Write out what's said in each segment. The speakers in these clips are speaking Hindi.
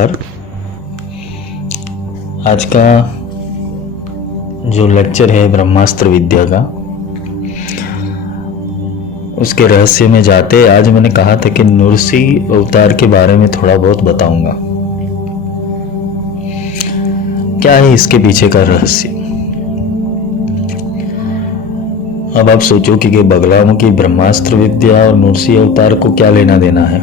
और आज का जो लेक्चर है ब्रह्मास्त्र विद्या का, उसके रहस्य में जाते आज मैंने कहा था कि नृसिंह अवतार के बारे में थोड़ा बहुत बताऊंगा। क्या है इसके पीछे का रहस्य। अब आप सोचो कि बगलामुखी ब्रह्मास्त्र विद्या और नृसिंह अवतार को क्या लेना देना है।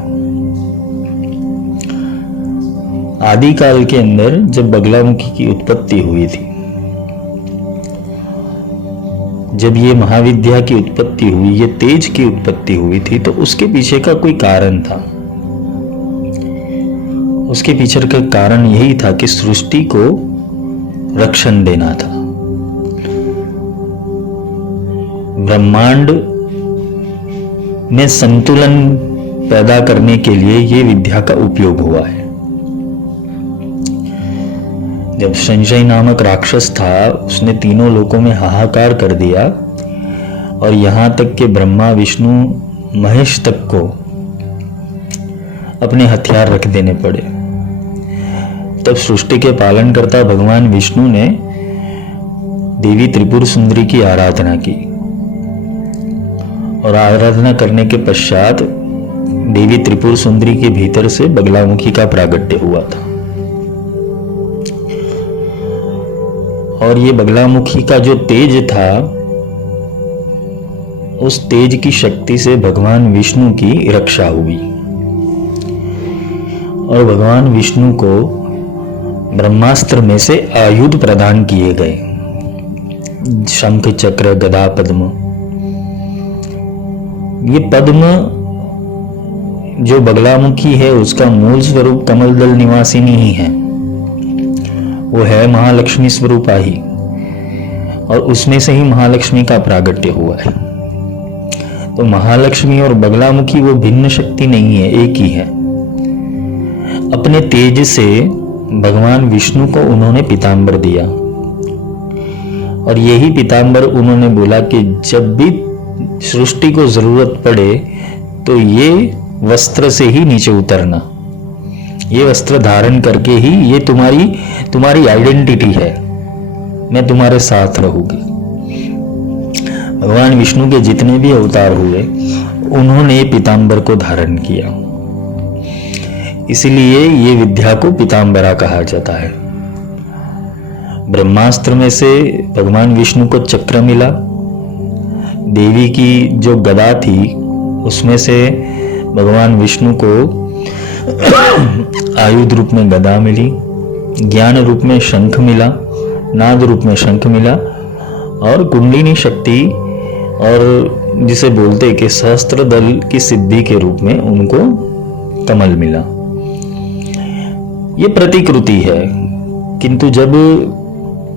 आदि काल के अंदर जब बगलामुखी की उत्पत्ति हुई थी, जब ये महाविद्या की उत्पत्ति हुई, ये तेज की उत्पत्ति हुई थी, तो उसके पीछे का कोई कारण था। उसके पीछे का कारण यही था कि सृष्टि को रक्षण देना था। ब्रह्मांड में संतुलन पैदा करने के लिए ये विद्या का उपयोग हुआ है। जब संजय नामक राक्षस था, उसने तीनों लोकों में हाहाकार कर दिया और यहां तक कि ब्रह्मा विष्णु महेश तक को अपने हथियार रख देने पड़े। तब सृष्टि के पालनकर्ता भगवान विष्णु ने देवी त्रिपुर सुंदरी की आराधना की और आराधना करने के पश्चात देवी त्रिपुर सुंदरी के भीतर से बगलामुखी का प्रागट्य हुआ था। और ये बगलामुखी का जो तेज था, उस तेज की शक्ति से भगवान विष्णु की रक्षा हुई और भगवान विष्णु को ब्रह्मास्त्र में से आयुध प्रदान किए गए, शंख चक्र गदा पद्म। ये पद्म जो बगलामुखी है, उसका मूल स्वरूप कमलदल निवासिनी ही है, वो है महालक्ष्मी स्वरूपा ही, और उसमें से ही महालक्ष्मी का प्रागट्य हुआ है। तो महालक्ष्मी और बगलामुखी वो भिन्न शक्ति नहीं है, एक ही है। अपने तेज से भगवान विष्णु को उन्होंने पीतांबर दिया और यही पीतांबर उन्होंने बोला कि जब भी सृष्टि को जरूरत पड़े तो ये वस्त्र से ही नीचे उतरना, ये वस्त्र धारण करके ही ये तुम्हारी आइडेंटिटी है, मैं तुम्हारे साथ रहूंगी। भगवान विष्णु के जितने भी अवतार हुए, उन्होंने पीतांबर को धारण किया, इसीलिए ये विद्या को पीतांबरा कहा जाता है। ब्रह्मास्त्र में से भगवान विष्णु को चक्र मिला, देवी की जो गदा थी उसमें से भगवान विष्णु को आयुध रूप में गदा मिली, ज्ञान रूप में शंख मिला, नाद रूप में शंख मिला, और कुंडलिनी शक्ति और जिसे बोलते कि सहस्त्र दल की सिद्धि के रूप में उनको कमल मिला। ये प्रतिकृति है, किंतु जब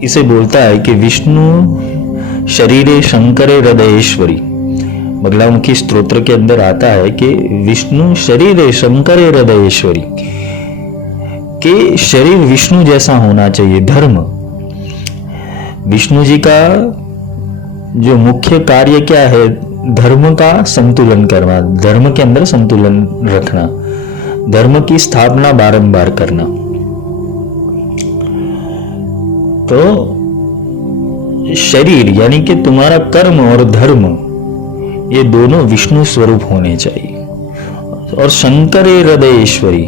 इसे बोलता है कि विष्णु शरीरे शंकरे हृदयेश्वरी, बगलामुखी स्तोत्र के अंदर आता है कि विष्णु शरीरे शंकरे हृदयेश्वरी, कि शरीर विष्णु जैसा होना चाहिए। धर्म, विष्णु जी का जो मुख्य कार्य क्या है, धर्म का संतुलन करना, धर्म के अंदर संतुलन रखना, धर्म की स्थापना बारंबार करना। तो शरीर यानी कि तुम्हारा कर्म और धर्म, ये दोनों विष्णु स्वरूप होने चाहिए। और शंकरे हृदयेश्वरी,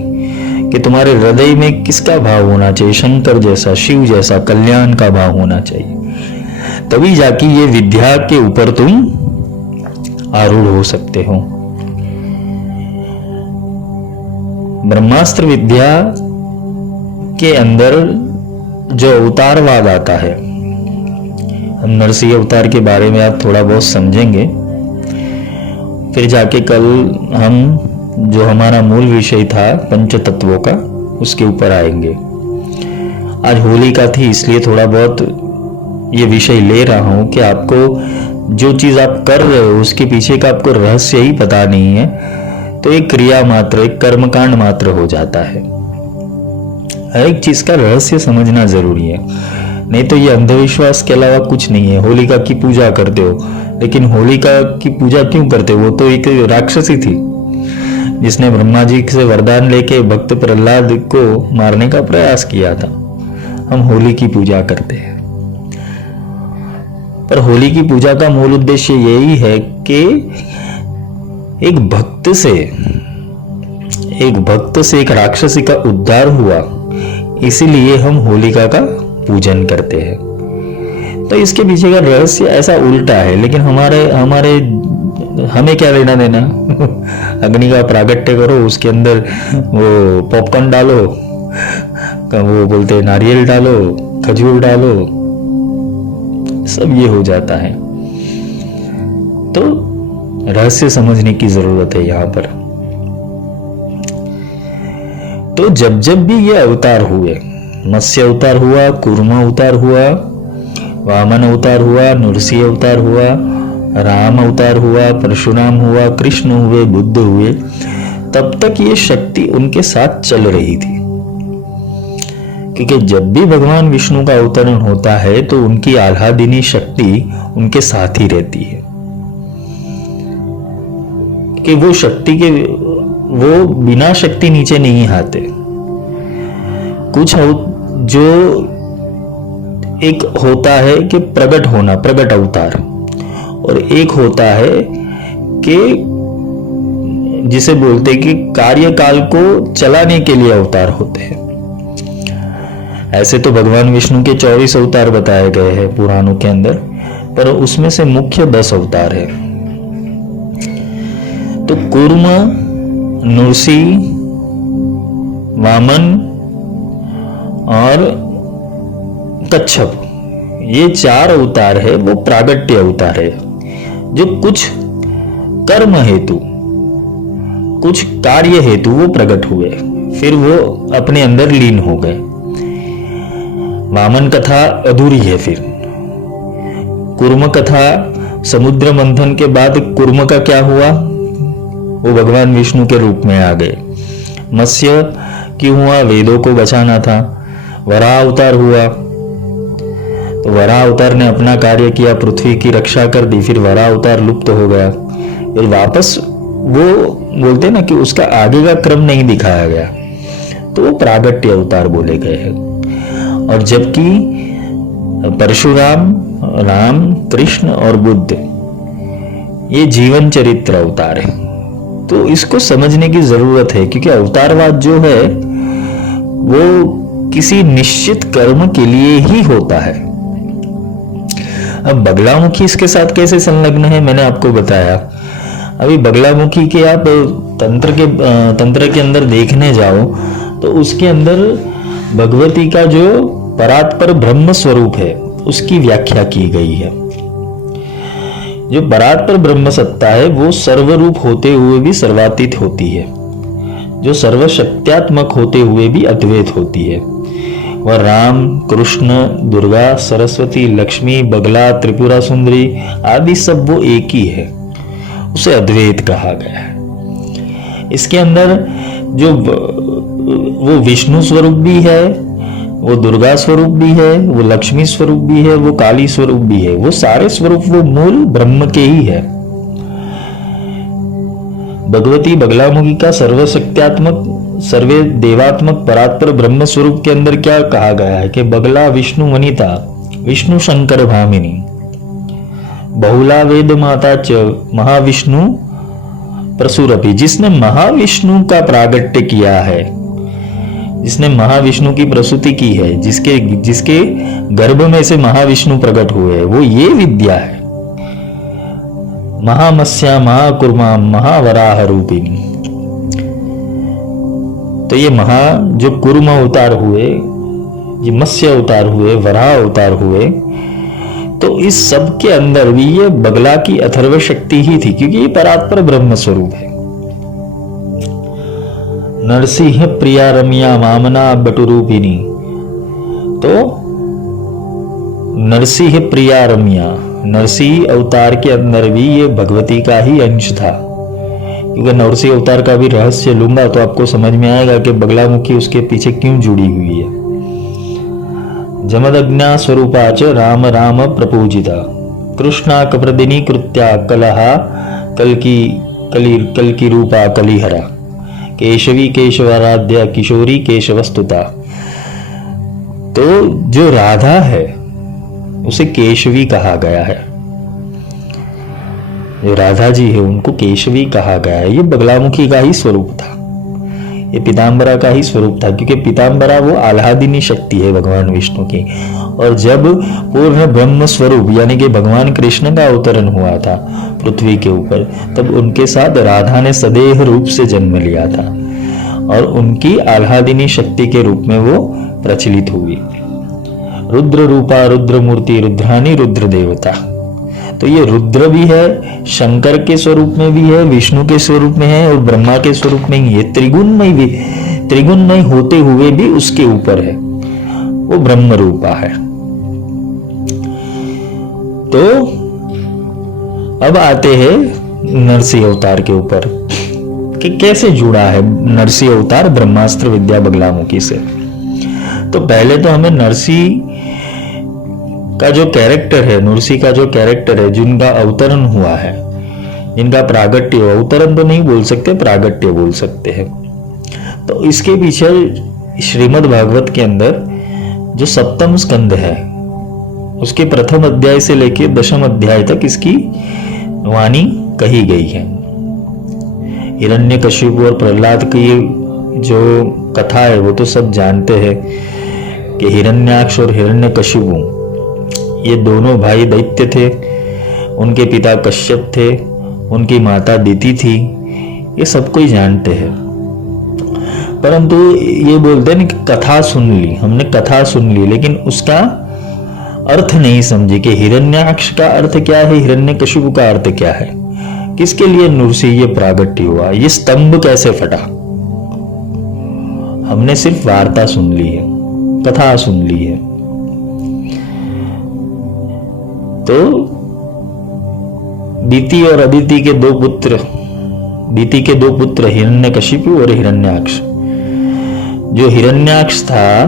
कि तुम्हारे हृदय में किसका भाव होना चाहिए, शंकर जैसा, शिव जैसा, कल्याण का भाव होना चाहिए। तभी जाके ये विद्या के ऊपर तुम आरूढ़ हो सकते हो। ब्रह्मास्त्र विद्या के अंदर जो अवतारवाद आता है, हम नरसिंह अवतार के बारे में आप थोड़ा बहुत समझेंगे, फिर जाके कल हम जो हमारा मूल विषय था पंच तत्वों का, उसके ऊपर आएंगे। आज होलिका थी, इसलिए थोड़ा बहुत ये विषय ले रहा हूं कि आपको जो चीज आप कर रहे हो उसके पीछे का आपको रहस्य ही पता नहीं है, तो एक क्रिया मात्र, एक कर्मकांड मात्र हो जाता है। हर एक चीज का रहस्य समझना जरूरी है, नहीं तो ये अंधविश्वास के अलावा कुछ नहीं है। होलिका की पूजा करते हो, लेकिन होलिका की पूजा क्यों करते हो? वो तो एक राक्षसी थी, जिसने ब्रह्मा जी से वरदान लेके भक्त प्रहलाद को मारने का प्रयास किया था। हम होली की पूजा करते हैं, पर होली की पूजा का मूल उद्देश्य यही है कि एक भक्त से एक राक्षसी का उद्धार हुआ, इसीलिए हम होलिका का पूजन करते हैं। तो इसके पीछे का रहस्य ऐसा उल्टा है, लेकिन हमें क्या लेना देना। अग्नि का प्रागट्य करो, उसके अंदर वो पॉपकॉर्न डालो, वो बोलते हैं नारियल डालो, खजूर डालो, सब ये हो जाता है। तो रहस्य समझने की जरूरत है यहां पर। तो जब जब भी ये अवतार हुए, मत्स्य अवतार हुआ, कूर्म अवतार हुआ, वामन अवतार हुआ, नरसिंह अवतार हुआ, राम अवतार हुआ, परशुराम हुआ, कृष्ण हुए, बुद्ध हुए, तब तक ये शक्ति उनके साथ चल रही थी। क्योंकि जब भी भगवान विष्णु का अवतरण होता है तो उनकी आह्लादिनी शक्ति उनके साथ ही रहती है, कि वो शक्ति के वो बिना शक्ति नीचे नहीं आते। कुछ जो एक होता है कि प्रकट होना, प्रकट अवतार, और एक होता है कि जिसे बोलते हैं कि कार्यकाल को चलाने के लिए अवतार होते हैं। ऐसे तो भगवान विष्णु के 24 अवतार बताए गए हैं पुराणों के अंदर, पर उसमें से मुख्य 10 अवतार है। तो कूर्म, नृसिंह, वामन और कच्छप, ये 4 अवतार है, वो प्रागट्य अवतार है, जो कुछ कर्म हेतु, कुछ कार्य हेतु वो प्रकट हुए, फिर वो अपने अंदर लीन हो गए। वामन कथा अधूरी है। फिर कूर्म कथा, समुद्र मंथन के बाद कूर्म का क्या हुआ, वो भगवान विष्णु के रूप में आ गए। मत्स्य क्यों हुआ, वेदों को बचाना था। वराह अवतार हुआ, तो वराह अवतार ने अपना कार्य किया, पृथ्वी की रक्षा कर दी, फिर वराह अवतार लुप्त हो गया। फिर वापस वो बोलते ना कि उसका आगे का क्रम नहीं दिखाया गया, तो वो प्रागट्य अवतार बोले गए हैं। और जबकि परशुराम, राम, कृष्ण और बुद्ध ये जीवन चरित्र अवतार है। तो इसको समझने की जरूरत है, क्योंकि अवतारवाद जो है वो किसी निश्चित कर्म के लिए ही होता है। अब बगलामुखी इसके साथ कैसे संलग्न है, मैंने आपको बताया। अभी बगलामुखी के आप तंत्र के अंदर देखने जाओ तो उसके अंदर भगवती का जो परात्पर ब्रह्म स्वरूप है उसकी व्याख्या की गई है। जो परात्पर ब्रह्म सत्ता है वो सर्वरूप होते हुए भी सर्वातीत होती है, जो सर्वशक्त्यात्मक होते हुए भी अद्वैत होती है। वह राम, कृष्ण, दुर्गा, सरस्वती, लक्ष्मी, बगला, त्रिपुरा सुंदरी आदि सब वो एक ही है, उसे अद्वैत कहा गया है। इसके अंदर जो वो विष्णु स्वरूप भी है, वो दुर्गा स्वरूप भी है, वो लक्ष्मी स्वरूप भी है, वो काली स्वरूप भी है, वो सारे स्वरूप वो मूल ब्रह्म के ही है। भगवती बगलामुखी का सर्वशक्त्यात्मक, सर्वे देवात्मक परात्पर ब्रह्म स्वरूप के अंदर क्या कहा गया है कि बगला विष्णु वनिता, विष्णु शंकर भामिनी, बहुला वेद माता च महाविष्णु प्रसुरपि। जिसने महाविष्णु का प्रागट्य किया है, जिसने महाविष्णु की प्रसूति की है, जिसके गर्भ में से महाविष्णु प्रकट हुए हैं, वो ये विद्या है महामस्या महाकुर्मा महावराह रूपिणी। तो ये जो कुर्म अवतार हुए, ये मत्स्य अवतार हुए, वराह अवतार हुए, तो इस सब के अंदर भी ये बगला की अथर्व शक्ति ही थी, क्योंकि ये परात्पर ब्रह्म स्वरूप है। नरसिंह प्रिया रम्या वामना बटुरूपिणी, तो नरसिंह प्रिया रम्या, नरसिंह अवतार के अंदर भी ये भगवती का ही अंश था। क्योंकि नरसिंह अवतार का भी रहस्य लूंगा तो आपको समझ में आएगा कि बगलामुखी उसके पीछे क्यों जुड़ी हुई है। जमदग्ना स्वरूपाच राम राम प्रपूजिता, कृष्णा कप्रदिनी कृत्या कलहा कल की रूपा कलिहरा। केशवी केशवाराध्या किशोरी केशवस्तुता। तो जो राधा है उसे केशवी कहा गया है, जो राधा जी है उनको केशवी कहा गया है। ये बगलामुखी का ही स्वरूप था, ये पीताम्बरा का ही स्वरूप था, क्योंकि पीताम्बरा वो आह्लादिनी शक्ति है भगवान विष्णु की। और जब पूर्ण ब्रह्म स्वरूप यानी कि भगवान कृष्ण का अवतरण हुआ था पृथ्वी के ऊपर, तब उनके साथ राधा ने सदेह रूप से जन्म लिया था और उनकी आह्लादिनी शक्ति के रूप में वो प्रचलित हुई। रुद्र रूपा रुद्र मूर्ति रुद्रानी रुद्र देवता। तो ये रुद्र भी है, शंकर के स्वरूप में भी है, विष्णु के स्वरूप में है और ब्रह्मा के स्वरूप में ही है। त्रिगुणमय भी, त्रिगुणमय होते हुए भी उसके ऊपर है, वो ब्रह्म रूपा है। तो अब आते हैं नरसिंह अवतार के ऊपर कि कैसे जुड़ा है नरसिंह अवतार ब्रह्मास्त्र विद्या बगलामुखी से। तो पहले तो हमें नरसिंह का जो कैरेक्टर है, नरसिंह का जो कैरेक्टर है, जिनका अवतरण हुआ है, जिनका प्रागट्य हुआ, अवतरण तो नहीं बोल सकते, प्रागट्य बोल सकते हैं। तो इसके पीछे श्रीमद् भागवत के अंदर जो सप्तम स्कंद है उसके प्रथम अध्याय से लेकर दशम अध्याय तक इसकी वाणी कही गई है। हिरण्यकशिपु और प्रहलाद की जो कथा है वो तो सब जानते हैं कि हिरण्याक्ष और हिरण्यकशिपु ये दोनों भाई दैत्य थे। उनके पिता कश्यप थे, उनकी माता दिति थी, ये सब कोई जानते हैं। परंतु ये बोलते हैं कि कथा सुन ली, हमने कथा सुन ली, लेकिन उसका अर्थ नहीं समझे कि हिरण्याक्ष का अर्थ क्या है, हिरण्यकशिपु का अर्थ क्या है, किसके लिए नरसिंह ये प्रागट्य हुआ, ये स्तंभ कैसे फटा। हमने सिर्फ वार्ता सुन ली है, कथा सुन ली है। तो दिति और अदिति के दो पुत्र, दिति के दो पुत्र हिरण्यकशिपु और हिरण्याक्ष। जो हिरण्याक्ष था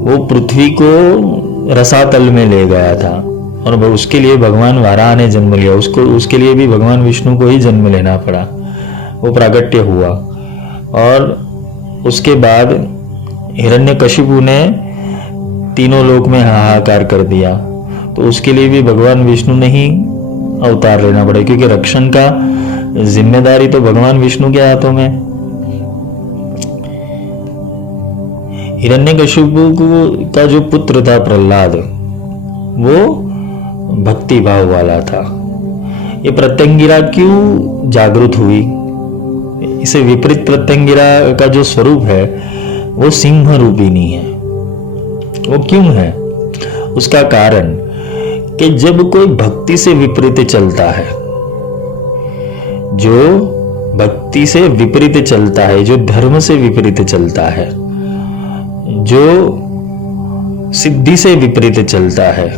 वो पृथ्वी को रसातल में ले गया था और उसके लिए भगवान वाराह ने जन्म लिया, उसके लिए भी भगवान विष्णु को ही जन्म लेना पड़ा, वो प्रागट्य हुआ। और उसके बाद हिरण्यकशिपु ने तीनों लोक में हाहाकार कर दिया, तो उसके लिए भी भगवान विष्णु ने ही अवतार लेना पड़ा, क्योंकि रक्षण का जिम्मेदारी तो भगवान विष्णु के हाथों में। हिरण्यकशिपु का जो पुत्र था प्रहलाद, वो भक्ति भाव वाला था। ये प्रत्यंगिरा क्यों जागृत हुई, इसे विपरीत प्रत्यंगिरा का जो स्वरूप है वो सिंह रूपिणी है। वो क्यों है, उसका कारण कि जब कोई भक्ति से विपरीत चलता है, जो भक्ति से विपरीत चलता है, जो धर्म से विपरीत चलता है, जो सिद्धि से विपरीत चलता है,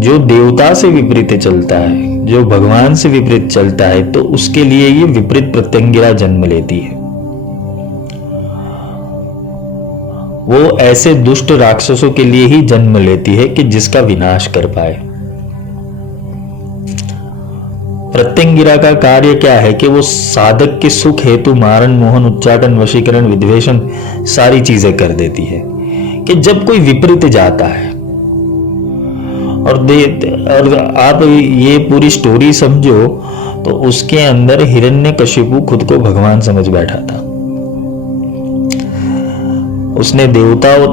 जो देवता से विपरीत चलता है, जो भगवान से विपरीत चलता है, तो उसके लिए ये विपरीत प्रत्यंगिरा जन्म लेती है। वो ऐसे दुष्ट राक्षसों के लिए ही जन्म लेती है कि जिसका विनाश कर पाए। प्रत्यंगिरा का कार्य क्या है कि वो साधक के सुख हेतु मारण, मोहन, उच्चाटन, वशीकरण, विद्वेषण सारी चीजें कर देती है। कि जब कोई विपरीत जाता है और आप ये पूरी स्टोरी समझो तो उसके अंदर हिरण्यकशिपु खुद को भगवान समझ बैठा था। उसने देवताओं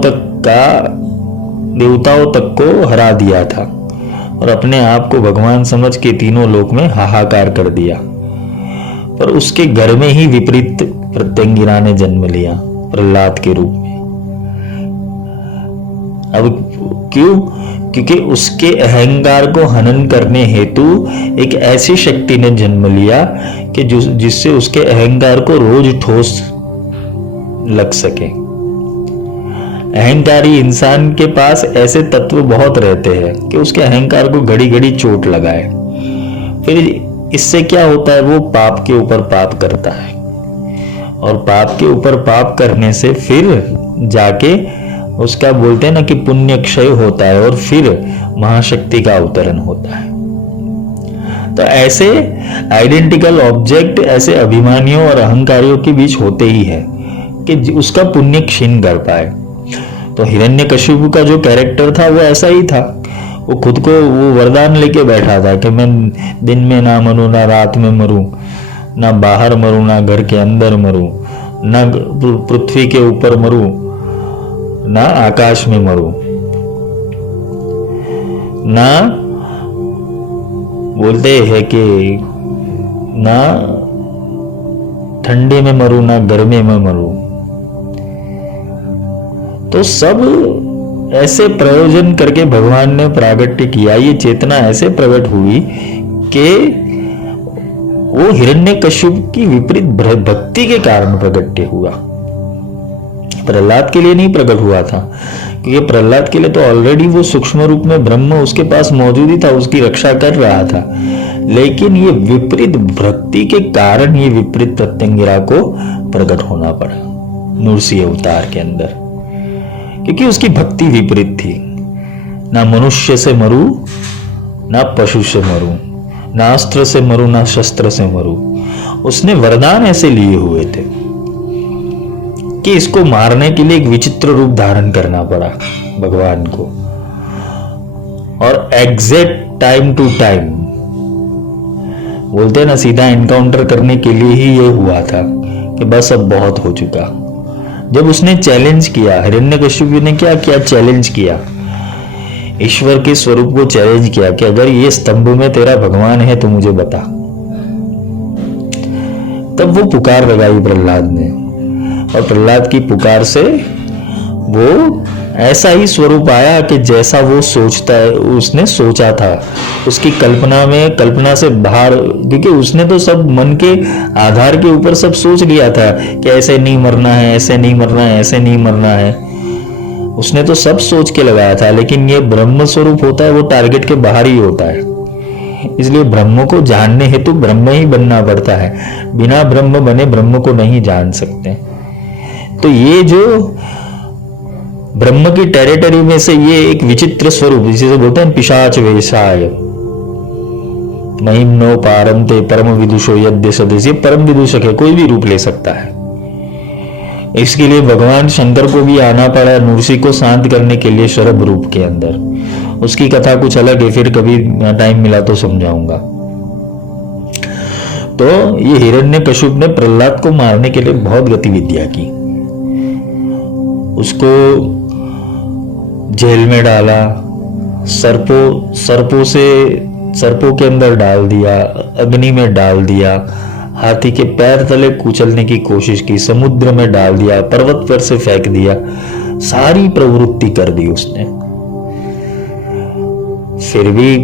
तक को हरा दिया था और अपने आप को भगवान समझ के तीनों लोक में हाहाकार कर दिया। पर उसके घर में ही विपरीत प्रत्यंगिरा ने जन्म लिया प्रहलाद के रूप में। अब क्यों? क्योंकि उसके अहंकार को हनन करने हेतु एक ऐसी शक्ति ने जन्म लिया कि जिससे उसके अहंकार को रोज ठोस लग सके। अहंकारी इंसान के पास ऐसे तत्व बहुत रहते हैं कि उसके अहंकार को घड़ी घड़ी चोट लगाए। फिर इससे क्या होता है, वो पाप के ऊपर पाप करता है और पाप के ऊपर पाप करने से फिर जाके उसका बोलते हैं ना कि पुण्य क्षय होता है और फिर महाशक्ति का अवतरण होता है। तो ऐसे आइडेंटिकल ऑब्जेक्ट ऐसे अभिमानियों और अहंकारियों के बीच होते ही है कि उसका पुण्य क्षीण कर पाए। तो हिरण्यकशिपु का जो कैरेक्टर था वो ऐसा ही था। वो खुद को वो वरदान लेके बैठा था कि मैं दिन में ना मरूं, ना रात में मरूं, ना बाहर मरूं, ना घर के अंदर मरूं, ना पृथ्वी के ऊपर मरूं, ना आकाश में मरूं, ना बोलते हैं कि ना ठंडे में मरूं, ना गर्मी में मरूं। तो सब ऐसे प्रयोजन करके भगवान ने प्रागट्य किया। ये चेतना ऐसे प्रकट हुई कि वो हिरण्यकश्यप की विपरीत भक्ति के कारण प्रकट्य हुआ। प्रहलाद के लिए नहीं प्रकट हुआ था, क्योंकि प्रहलाद के लिए तो ऑलरेडी वो सूक्ष्म रूप में ब्रह्म उसके पास मौजूद ही था, उसकी रक्षा कर रहा था। लेकिन ये विपरीत भक्ति के कारण ये विपरीत प्रत्यंगिरा को प्रकट होना पड़ा नृसिंह अवतार के अंदर, क्योंकि उसकी भक्ति विपरीत थी। ना मनुष्य से मरू, ना पशु से मरू, ना अस्त्र से मरू, ना शस्त्र से मरू। उसने वरदान ऐसे लिए हुए थे कि इसको मारने के लिए एक विचित्र रूप धारण करना पड़ा भगवान को, और एग्जैक्ट टाइम टू टाइम बोलते हैं ना, सीधा एनकाउंटर करने के लिए ही ये हुआ था कि बस अब बहुत हो चुका। जब उसने चैलेंज किया, हिरण्यकश्यप ने क्या किया, चैलेंज किया, ईश्वर के स्वरूप को चैलेंज किया कि अगर ये स्तंभ में तेरा भगवान है तो मुझे बता। तब वो पुकार लगाई प्रहलाद ने, और प्रहलाद की पुकार से वो ऐसा ही स्वरूप आया कि जैसा वो सोचता है, उसने सोचा था। उसकी कल्पना से बाहर, क्योंकि उसने तो सब मन के आधार के ऊपर सब सोच लिया था कि ऐसे नहीं मरना है, ऐसे नहीं मरना है, ऐसे नहीं मरना है। उसने तो सब सोच के लगाया था। लेकिन ये ब्रह्म स्वरूप होता है, वो टारगेट के बाहर ही होता है। इसलिए ब्रह्म को जानने हेतु ब्रह्म ही बनना पड़ता है। बिना ब्रह्म बने ब्रह्म को नहीं जान सकते। तो ये जो ब्रह्म की टेरिटरी में से ये एक विचित्र स्वरूप, जिसे बोलते हैं पिशाच वेशाय, महिम्नो पारंते परम विदुषो यद्य सदेश। ये परम विदूषक है, कोई भी रूप ले सकता है। इसके लिए भगवान शंकर को भी आना पड़ा नृसिंह को शांत करने के लिए शरभ रूप के अंदर। उसकी कथा कुछ अलग है, फिर कभी टाइम मिला तो समझाऊंगा। तो ये हिरण्यकश्यप ने प्रहलाद को मारने के लिए बहुत गतिविधियां की। उसको जेल में डाला, सर्पों के अंदर डाल दिया, अग्नि में डाल दिया, हाथी के पैर तले कुचलने की कोशिश की, समुद्र में डाल दिया, पर्वत पर से फेंक दिया, सारी प्रवृत्ति कर दी उसने। फिर भी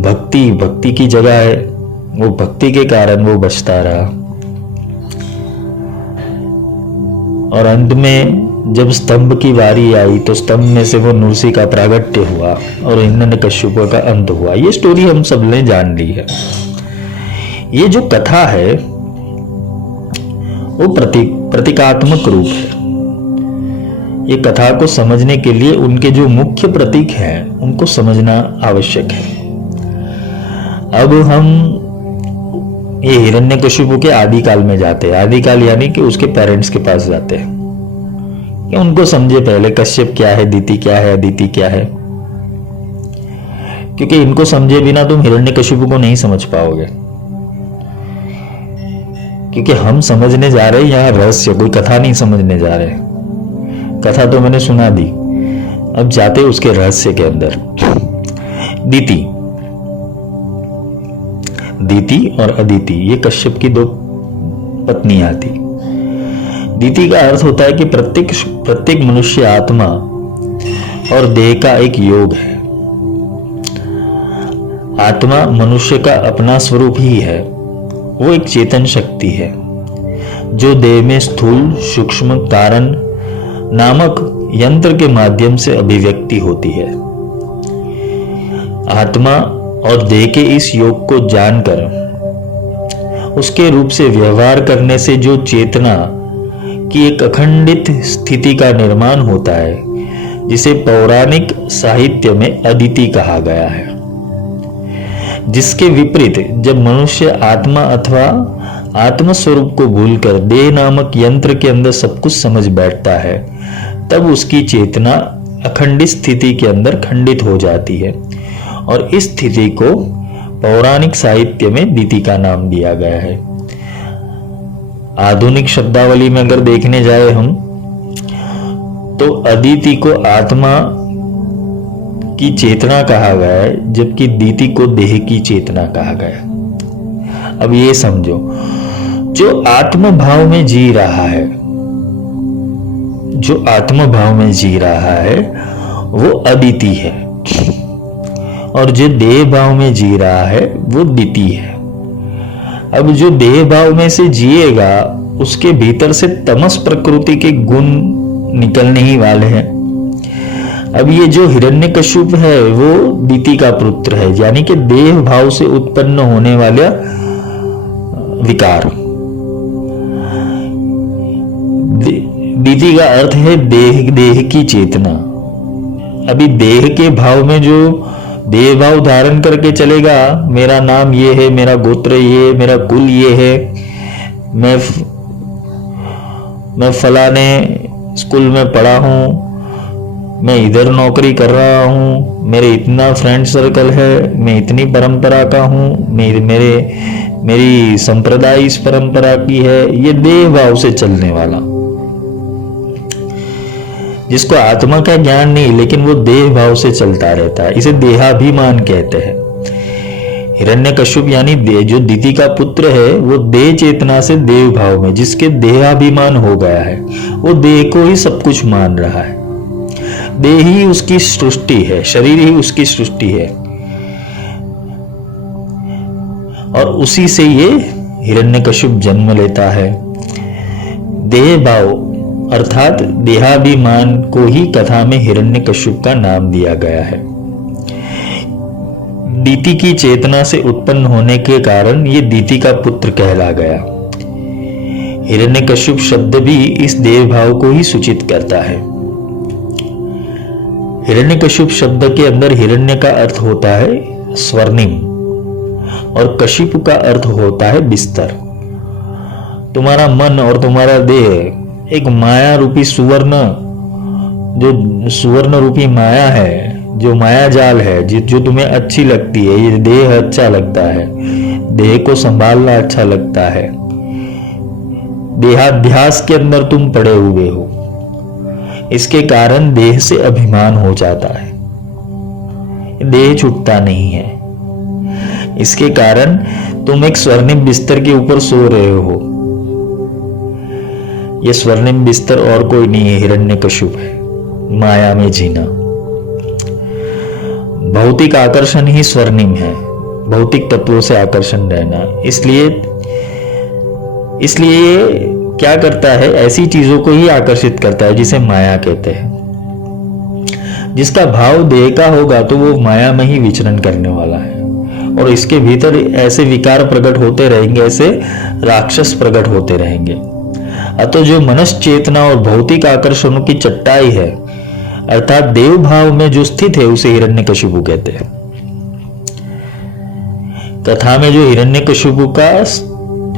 भक्ति की जगह है, वो भक्ति के कारण वो बचता रहा। और अंत में जब स्तंभ की बारी आई तो स्तंभ में से वो नृसिंह का प्रागट्य हुआ और हिरण्यकश्यप का अंत हुआ। ये स्टोरी हम सब ने जान ली है। ये जो कथा है वो प्रतीकात्मक रूप है। ये कथा को समझने के लिए उनके जो मुख्य प्रतीक हैं उनको समझना आवश्यक है। अब हम ये हिरण्यकश्यप के आदिकाल में जाते हैं। आदिकाल यानी कि उसके पेरेंट्स के पास जाते हैं कि उनको समझे पहले, कश्यप क्या है, दिति क्या है, अदिति क्या है। क्योंकि इनको समझे बिना तुम हिरण्यकश्यप को नहीं समझ पाओगे। क्योंकि हम समझने जा रहे हैं यहाँ रहस्य, कोई कथा नहीं समझने जा रहे। कथा तो मैंने सुना दी, अब जाते उसके रहस्य के अंदर। दिति और अदिति ये कश्यप की दो पत्नियां थी। दिति का अर्थ होता है कि प्रत्येक मनुष्य आत्मा और देह का एक योग है। आत्मा मनुष्य का अपना स्वरूप ही है। वो एक चेतन शक्ति है जो देह में स्थूल सूक्ष्म कारण नामक यंत्र के माध्यम से अभिव्यक्ति होती है। आत्मा और देह के इस योग को जानकर उसके रूप से व्यवहार करने से जो चेतना की एक अखंडित स्थिति का निर्माण होता है, जिसे पौराणिक साहित्य में अदिति कहा गया है। जिसके विपरीत जब मनुष्य आत्मा अथवा आत्म स्वरूप को भूलकर देह नामक यंत्र के अंदर सब कुछ समझ बैठता है, तब उसकी चेतना अखंडित स्थिति के अंदर खंडित हो जाती है और इस स्थिति को पौराणिक साहित्य में दीति का नाम दिया गया है। आधुनिक शब्दावली में अगर देखने जाए हम, तो अदिति को आत्मा की चेतना कहा गया है, जबकि दीति को देह की चेतना कहा गया। अब ये समझो, जो आत्म भाव में जी रहा है, जो आत्म भाव में जी रहा है वो अदिति है, और जो देह भाव में जी रहा है वो दिति है। अब जो देह भाव में से जिएगा उसके भीतर से तमस प्रकृति के गुण निकलने ही वाले हैं। अब ये जो हिरण्यकश्यप है वो दिति का पुत्र है, यानी कि देह भाव से उत्पन्न होने वाला विकार। दिति का अर्थ है देह की चेतना। अभी देह के भाव में जो देह भाव धारण करके चलेगा, मेरा नाम ये है, मेरा गोत्र ये, मेरा कुल ये है, मैं फलाने स्कूल में पढ़ा हूँ, मैं इधर नौकरी कर रहा हूँ, मेरे इतना फ्रेंड सर्कल है, मैं इतनी परंपरा का हूँ, मेरी संप्रदाय इस परंपरा की है, ये देह भाव से चलने वाला, जिसको आत्मा का ज्ञान नहीं लेकिन वो देह भाव से चलता रहता है, इसे देहाभिमान कहते हैं। हिरण्यकश्यप यानी जो दिति का पुत्र है वो देह चेतना से देव भाव में, जिसके देहाभिमान हो गया है, वो देह को ही सब कुछ मान रहा है, देह ही उसकी सृष्टि है, शरीर ही उसकी सृष्टि है, और उसी से ये हिरण्यकश्यप जन्म लेता है। देह भाव अर्थात देहाभिमान को ही कथा में हिरण्यकश्यप का नाम दिया गया है। दिति की चेतना से उत्पन्न होने के कारण ये दिति का पुत्र कहला गया। हिरण्यकश्यप शब्द भी इस देह भाव को ही सूचित करता है। हिरण्यकश्यप शब्द के अंदर हिरण्य का अर्थ होता है स्वर्णिम और कशिप का अर्थ होता है बिस्तर। तुम्हारा मन और तुम्हारा देह एक माया रूपी सुवर्ण, जो सुवर्ण रूपी माया है, जो माया जाल है, जो तुम्हें अच्छी लगती है, ये देह अच्छा लगता है, देह को संभालना अच्छा लगता है, देहाध्यास के अंदर तुम पड़े हुए हो, इसके कारण देह से अभिमान हो जाता है, देह छूटता नहीं है, इसके कारण तुम एक स्वर्णिम बिस्तर के ऊपर सो रहे हो। ये स्वर्णिम बिस्तर और कोई नहीं है, हिरण्यकश्यप है, माया में जीना। भौतिक आकर्षण ही स्वर्णिम है, भौतिक तत्वों से आकर्षण रहना। इसलिए क्या करता है, ऐसी चीजों को ही आकर्षित करता है जिसे माया कहते हैं। जिसका भाव देह का होगा तो वो माया में ही विचरण करने वाला है, और इसके भीतर ऐसे विकार प्रकट होते रहेंगे, ऐसे राक्षस प्रकट होते रहेंगे। अतः जो मनस चेतना और भौतिक आकर्षणों की चट्टाई है, अर्थात देव भाव में जो स्थित है, उसे हिरण्यकशिपु कहते हैं। कथा में जो हिरण्यकशिपु का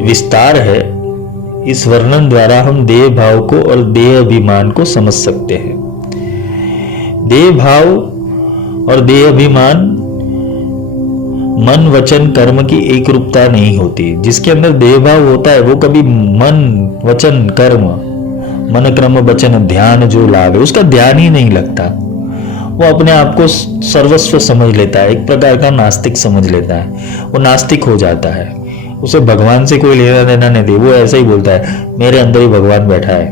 विस्तार है, इस वर्णन द्वारा हम देह भाव को और देह अभिमान को समझ सकते हैं। देह भाव और देह अभिमान मन वचन कर्म की एक रूपता नहीं होती। जिसके अंदर देह भाव होता है वो कभी मन वचन कर्म, मन क्रम वचन ध्यान जो लाभ है उसका ध्यान ही नहीं लगता। वो अपने आप को सर्वस्व समझ लेता है, एक प्रकार का नास्तिक समझ लेता है, वो नास्तिक हो जाता है। उसे भगवान से कोई लेना देना नहीं दे, वो ऐसा ही बोलता है मेरे अंदर ही भगवान बैठा है।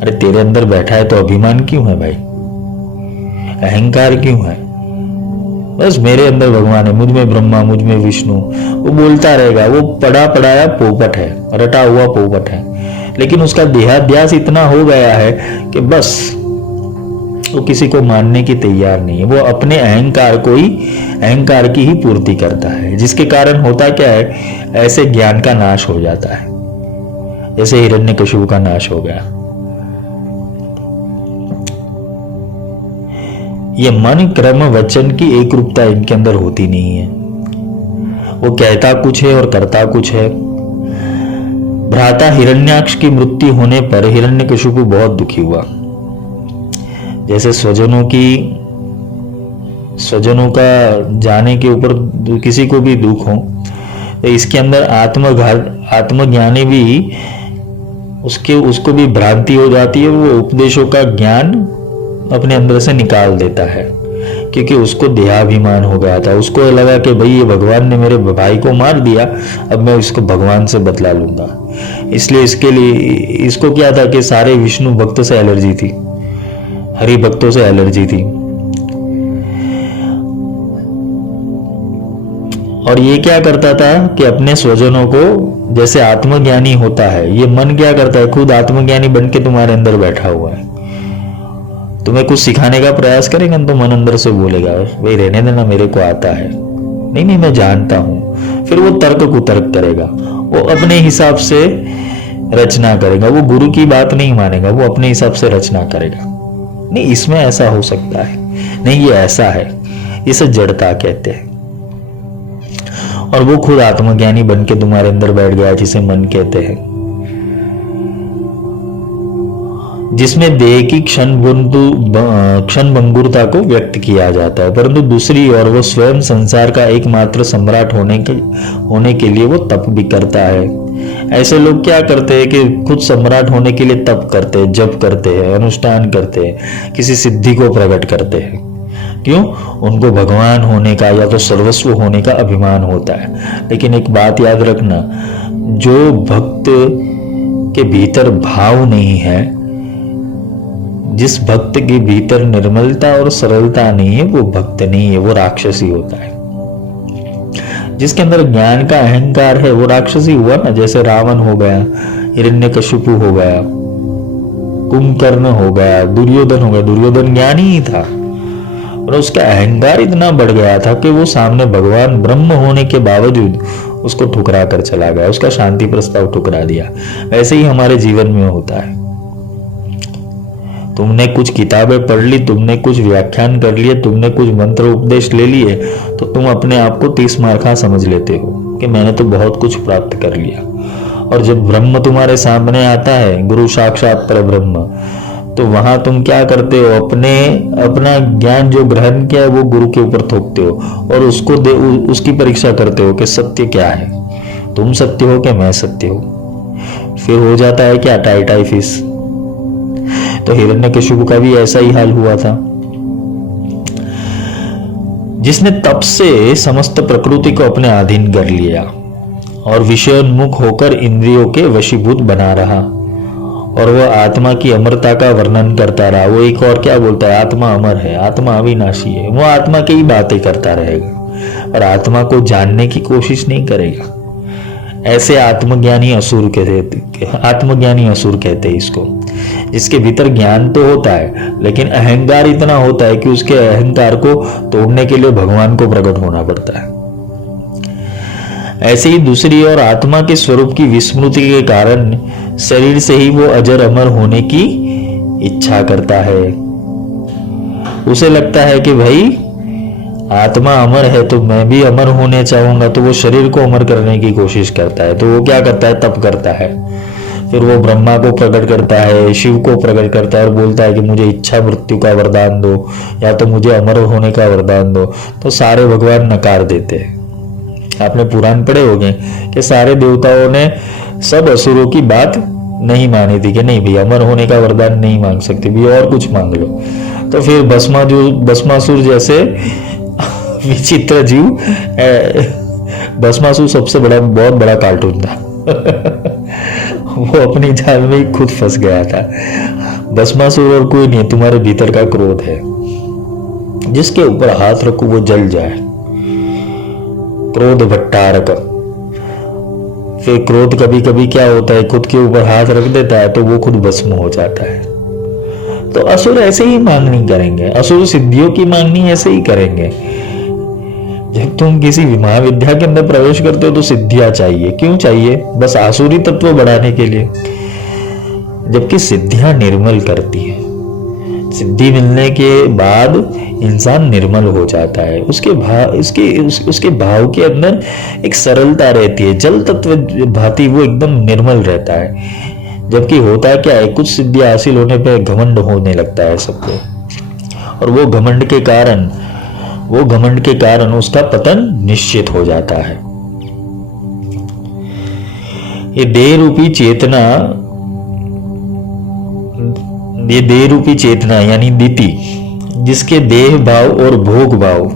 अरे तेरे अंदर बैठा है तो अभिमान क्यों है भाई, अहंकार क्यों है? बस मेरे अंदर भगवान है, मुझ में ब्रह्मा, मुझ में विष्णु, वो बोलता रहेगा। वो पढ़ा पढ़ाया पोपट है, रटा हुआ पोपट है, लेकिन उसका देहाध्यास इतना हो गया है कि बस वो किसी को मानने की तैयार नहीं है। वो अपने अहंकार को ही, अहंकार की ही पूर्ति करता है, जिसके कारण होता क्या है, ऐसे ज्ञान का नाश हो जाता है, जैसे हिरण्यकशिपु का नाश हो गया। ये मन क्रम वचन की एक रूपता इनके अंदर होती नहीं है। वो कहता कुछ है और करता कुछ है। भ्राता हिरण्याक्ष की मृत्यु होने पर हिरण्यकशिपु बहुत दुखी हुआ। जैसे स्वजनों का जाने के ऊपर किसी को भी दुख हो, तो इसके अंदर आत्मज्ञानी भी उसको भी भ्रांति हो जाती है। वो उपदेशों का ज्ञान अपने अंदर से निकाल देता है, क्योंकि उसको देहाभिमान हो गया था। उसको लगा कि भाई ये भगवान ने मेरे भाई को मार दिया, अब मैं इसको भगवान से बदला लूंगा। इसलिए इसको क्या था कि सारे विष्णु भक्त से एलर्जी थी, हरि भक्तों से एलर्जी थी। और ये क्या करता था कि अपने स्वजनों को, जैसे आत्मज्ञानी होता है, ये मन क्या करता है, खुद आत्मज्ञानी बन के तुम्हारे अंदर बैठा हुआ है। तुम्हें कुछ सिखाने का प्रयास करेगा तो मन अंदर से बोलेगा भाई रहने देना, मेरे को आता है, नहीं मैं जानता हूं। फिर वो तर्क कुतर्क करेगा, वो अपने हिसाब से रचना करेगा, वो गुरु की बात नहीं मानेगा, वो अपने हिसाब से रचना करेगा। नहीं इसमें ऐसा हो सकता है, नहीं ये ऐसा है, इसे जड़ता कहते हैं। और वो खुद आत्मज्ञानी बन के तुम्हारे अंदर बैठ गया, जिसे मन कहते हैं, जिसमें देह की क्षणभंगुरता को व्यक्त किया जाता है। परंतु दूसरी ओर वो स्वयं संसार का एकमात्र सम्राट होने के लिए वो तप भी करता है। ऐसे लोग क्या करते हैं कि खुद सम्राट होने के लिए तप करते हैं, जप करते हैं, अनुष्ठान करते हैं, किसी सिद्धि को प्रकट करते हैं। क्यों? उनको भगवान होने का या तो सर्वस्व होने का अभिमान होता है। लेकिन एक बात याद रखना, जो भक्त के भीतर भाव नहीं है, जिस भक्त के भीतर निर्मलता और सरलता नहीं है, वो भक्त नहीं है, वो राक्षसी होता है। जिसके अंदर ज्ञान का अहंकार है वो राक्षसी हुआ ना। जैसे रावण हो गया, हिरण्यकशिपु हो गया, कुंभकर्ण हो गया, दुर्योधन हो गया। दुर्योधन ज्ञानी ही था और उसका अहंकार इतना बढ़ गया था कि वो सामने भगवान ब्रह्म होने के बावजूद उसको ठुकरा कर चला गया, उसका शांति प्रस्ताव ठुकरा दिया। वैसे ही हमारे जीवन में होता है। तुमने कुछ किताबें पढ़ ली, तुमने कुछ व्याख्यान कर लिए, तुमने कुछ मंत्र उपदेश ले लिए, तो तुम अपने आप को 30 मार्का समझ लेते हो कि मैंने तो बहुत कुछ प्राप्त कर लिया। और जब ब्रह्म तुम्हारे सामने आता है, गुरु साक्षात परब्रह्म, तो वहां तुम क्या करते हो, अपना ज्ञान जो ग्रहण किया है वो गुरु के ऊपर थोपते हो और उसकी परीक्षा करते हो कि सत्य क्या है, तुम सत्य हो कि मैं सत्य हूं। फिर हो जाता है क्या, टाई फिस। तो हिरण्यकशिपु का भी ऐसा ही हाल हुआ था, जिसने तप से समस्त प्रकृति को अपने अधीन कर लिया और विषयोन्मुख होकर इंद्रियों के वशीभूत बना रहा। और वह आत्मा की अमरता का वर्णन करता रहा। वो एक और क्या बोलता है, आत्मा अमर है, आत्मा अविनाशी है। वो आत्मा की ही बातें करता रहेगा और आत्मा को जानने की कोशिश नहीं करेगा। ऐसे आत्मज्ञानी असुर कहते हैं इसको, जिसके भीतर ज्ञान तो होता है लेकिन अहंकार इतना होता है कि उसके अहंकार को तोड़ने के लिए भगवान को प्रकट होना पड़ता है। ऐसे ही दूसरी ओर आत्मा के स्वरूप की विस्मृति के कारण शरीर से ही वो अजर अमर होने की इच्छा करता है। उसे लगता है कि भाई आत्मा अमर है तो मैं भी अमर होने चाहूंगा, तो वो शरीर को अमर करने की कोशिश करता है। तो वो क्या करता है, तप करता है। फिर वो ब्रह्मा को प्रकट करता है, शिव को प्रकट करता है और बोलता है कि मुझे इच्छा मृत्यु का वरदान दो या तो मुझे अमर होने का वरदान दो। तो सारे भगवान नकार देते हैं। आपने पुराण पढ़े होंगे कि सारे देवताओं ने सब असुरों की बात नहीं मानी थी कि नहीं भाई अमर होने का वरदान नहीं मांग सकते, भी और कुछ मांग लो। तो फिर भस्मासुर जैसे विचित्र जीव, भस्मासुर सबसे बहुत बड़ा कार्टून था वो अपनी जाल में ही खुद फंस गया था। भस्मासुर और कोई नहीं, तुम्हारे भीतर का क्रोध है, जिसके ऊपर हाथ रखो वो जल जाए। क्रोध भट्टारक। फिर क्रोध कभी कभी क्या होता है, खुद के ऊपर हाथ रख देता है तो वो खुद भस्म हो जाता है। तो असुर ऐसे ही मांगनी करेंगे, असुर सिद्धियों की मांगनी ऐसे ही करेंगे। जब तुम किसी महाविद्या के अंदर प्रवेश करते हो तो सिद्धियां चाहिए। क्यों चाहिए? बस आसुरी तत्व बढ़ाने के लिए। जबकि सिद्धियां निर्मल करती है। सिद्धि मिलने के बाद इंसान निर्मल हो जाता है। उसके भाव के अंदर एक सरलता रहती है, जल तत्व भांति वो एकदम निर्मल रहता है। जबकि होता क्या है, कुछ सिद्धि हासिल होने पे घमंड होने लगता है सबको, और वो घमंड के कारण उसका पतन निश्चित हो जाता है। ये देह रूपी चेतना यानी दिति, जिसके देह भाव और भोग भाव,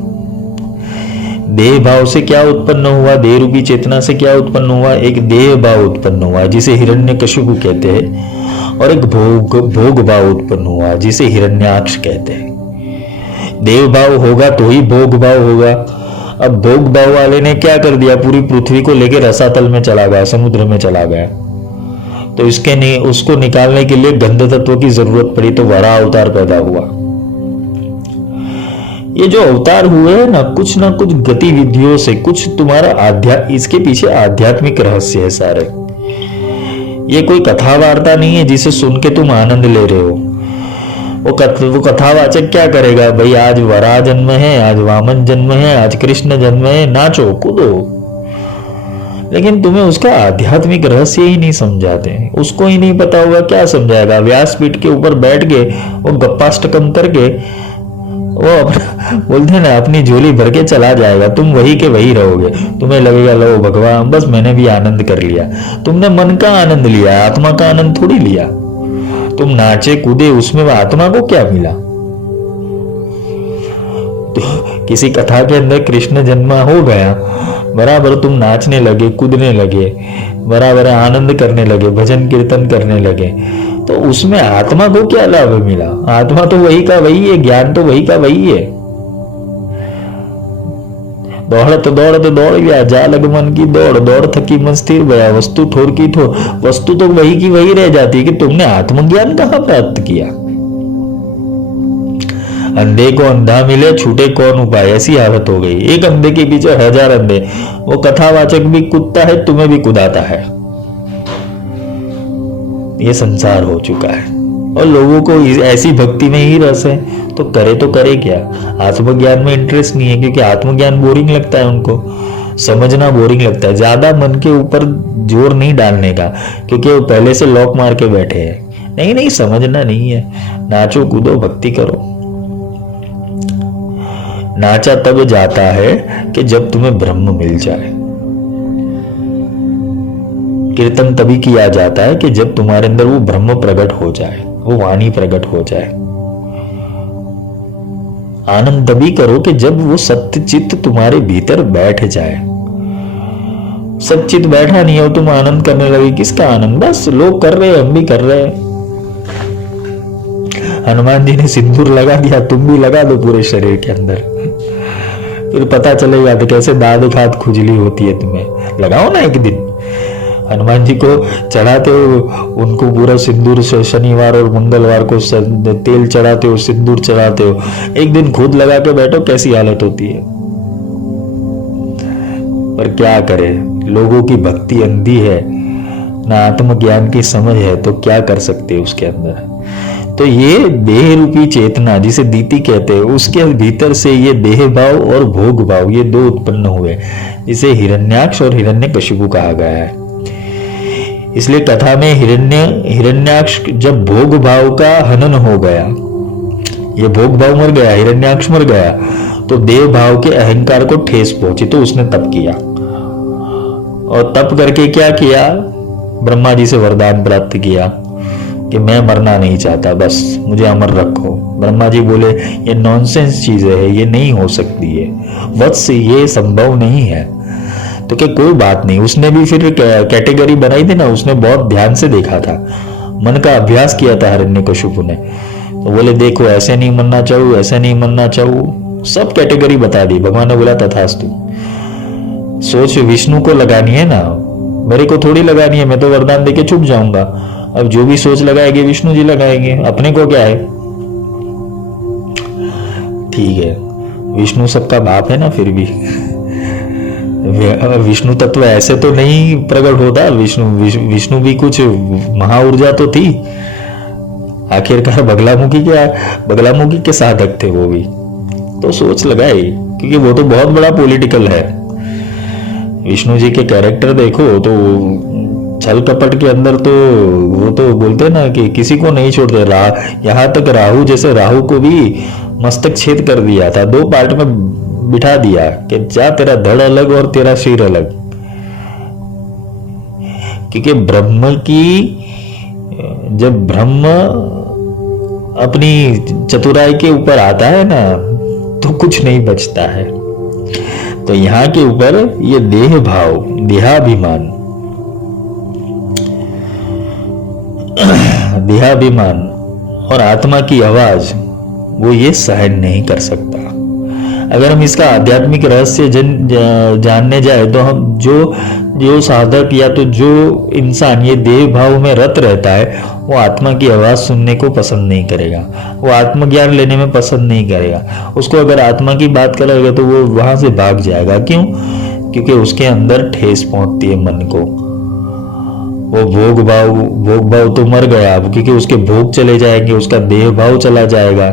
देह भाव से क्या उत्पन्न हुआ, देह रूपी चेतना से क्या उत्पन्न हुआ, एक देह भाव उत्पन्न हुआ जिसे हिरण्यकशिपु कहते हैं, और एक भोग भाव उत्पन्न हुआ जिसे हिरण्याक्ष कहते हैं। देव भाव होगा तो ही भोग भाव होगा। अब भोग भाव वाले ने क्या कर दिया, पूरी पृथ्वी को लेकर रसातल में चला गया, समुद्र में चला गया। तो उसको निकालने के लिए गंध तत्व की जरूरत पड़ी, तो वराह अवतार पैदा हुआ। ये जो अवतार हुए हैं ना कुछ गतिविधियों से, कुछ तुम्हारा इसके पीछे आध्यात्मिक रहस्य है सारे। ये कोई कथा वार्ता नहीं है जिसे सुन के तुम आनंद ले रहे हो। वो कथावाचक क्या करेगा भाई, आज वराह जन्म है, आज वामन जन्म है, आज कृष्ण जन्म है, नाचो कूदो, लेकिन तुम्हें उसका आध्यात्मिक रहस्य ही नहीं समझाते। उसको ही नहीं पता होगा क्या समझाएगा। व्यासपीठ के ऊपर बैठ के वो गप्पाष्टकम करके वो बोलते ना अपनी झोली भर के चला जाएगा, तुम वही के वही रहोगे। तुम्हें लगेगा लो भगवान बस मैंने भी आनंद कर लिया। तुमने मन का आनंद लिया, आत्मा का आनंद थोड़ी लिया। तुम नाचे कूदे उसमें आत्मा को क्या मिला। तो किसी कथा के अंदर कृष्ण जन्म हो गया, बराबर तुम नाचने लगे, कूदने लगे, बराबर आनंद करने लगे, भजन कीर्तन करने लगे, तो उसमें आत्मा को क्या लाभ मिला। आत्मा तो वही का वही है, ज्ञान तो वही का वही है। दौड़त दौड़ गया, जा लग मन की दौड़ थकी मन स्थिर गया, वस्तु ठोर की ठोर। वस्तु तो वही की वही रह जाती है कि तुमने आत्मज्ञान कहाँ प्राप्त किया। अंधे को अंधा मिले, छूटे कौन उपाय, ऐसी हालत हो गई। एक अंधे के पीछे 1000 अंधे। वो कथावाचक भी कूदता है, तुम्हें भी कुदाता है। ये संसार हो चुका है, और लोगों को ऐसी भक्ति में ही रस है, तो करे क्या। आत्मज्ञान में इंटरेस्ट नहीं है, क्योंकि आत्मज्ञान बोरिंग लगता है उनको, समझना बोरिंग लगता है। ज्यादा मन के ऊपर जोर नहीं डालने का, क्योंकि वो पहले से लॉक मार के बैठे हैं। नहीं समझना नहीं है, नाचो कूदो भक्ति करो। नाचा तब जाता है कि जब तुम्हें ब्रह्म मिल जाए। कीर्तन तभी किया जाता है कि जब तुम्हारे अंदर वो ब्रह्म प्रकट हो जाए, वो वाणी प्रकट हो जाए। आनंद तभी करो कि जब वो सत्य चित्त तुम्हारे भीतर बैठ जाए। सच्चित बैठा नहीं हो, तुम आनंद करने लगे, किसका आनंद। बस लोग कर रहे हैं, हम भी कर रहे हैं। हनुमान जी ने सिंदूर लगा दिया, तुम भी लगा दो पूरे शरीर के अंदर, फिर पता चलेगा तो कैसे दाद खाद खुजली होती है। तुम्हें लगाओ ना एक दिन। हनुमान जी को चढ़ाते हो, उनको पूरा सिंदूर से शनिवार और मंगलवार को तेल चढ़ाते हो, सिंदूर चढ़ाते हो, एक दिन खुद लगा के बैठो, कैसी हालत होती है। पर क्या करे, लोगों की भक्ति अंधी है, ना आत्मज्ञान की समझ है, तो क्या कर सकते हैं उसके अंदर। तो ये देह रूपी चेतना जिसे दीति कहते हैं, उसके भीतर से ये देह भाव और भोग भाव ये दो उत्पन्न हुए, जिसे हिरण्याक्ष और हिरण्यकशिपु कहा गया है। इसलिए कथा में हिरण्याक्ष जब भोग भाव का हनन हो गया, ये भोग भाव मर गया, हिरण्याक्ष मर गया, तो देव भाव के अहंकार को ठेस पहुंची, तो उसने तप किया। और तप करके क्या किया, ब्रह्मा जी से वरदान प्राप्त किया कि मैं मरना नहीं चाहता, बस मुझे अमर रखो। ब्रह्मा जी बोले ये नॉनसेंस चीजें है, ये नहीं हो सकती है, वत्स ये संभव नहीं है। तो क्या कोई बात नहीं, उसने भी फिर कैटेगरी बनाई थी ना, उसने बहुत ध्यान से देखा था, मन का अभ्यास किया था हिरण्यकशिपु ने। तो बोले देखो ऐसे नहीं मरना चाहूँ, ऐसे नहीं मरना चाहूँ, सब कैटेगरी बता दी। भगवान ने बोला तथास्तु। सोच विष्णु को लगानी है ना, मेरे को थोड़ी लगानी है, मैं तो वरदान देके छुप जाऊंगा। अब जो भी सोच लगाएंगे विष्णु जी लगाएंगे, अपने को क्या है। ठीक है, विष्णु सबका बाप है ना, फिर भी विष्णु तत्व ऐसे तो नहीं प्रकट होता। विष्णु भी कुछ महाऊर्जा तो थी, आखिरकार बगलामुखी के साधक थे वो भी। तो सोच लगाई, क्योंकि वो तो बहुत बड़ा पॉलिटिकल है। विष्णु जी के कैरेक्टर देखो तो छल कपट के अंदर तो वो तो बोलते ना कि किसी को नहीं छोड़ते। यहाँ तक राहु जैसे राहु को भी मस्तक छेद कर दिया था, 2 पार्ट में बिठा दिया कि जा तेरा धड़ अलग और तेरा सिर अलग। क्योंकि जब ब्रह्म अपनी चतुराई के ऊपर आता है ना तो कुछ नहीं बचता है। तो यहाँ के ऊपर ये देह भाव, देहाभिमान और आत्मा की आवाज वो ये सहन नहीं कर सकता। अगर हम इसका आध्यात्मिक रहस्य जानने जाए तो हम जो साधक या तो जो इंसान ये देह भाव में रत रहता है वो आत्मा की आवाज सुनने को पसंद नहीं करेगा, वो आत्मज्ञान लेने में पसंद नहीं करेगा। उसको अगर आत्मा की बात करेगा तो वो वहां से भाग जाएगा। क्यों? क्योंकि उसके अंदर ठेस पहुंचती है मन को। वो भोग भाव तो मर गया अब, क्योंकि उसके भोग चले जाएंगे, उसका देह भाव चला जाएगा,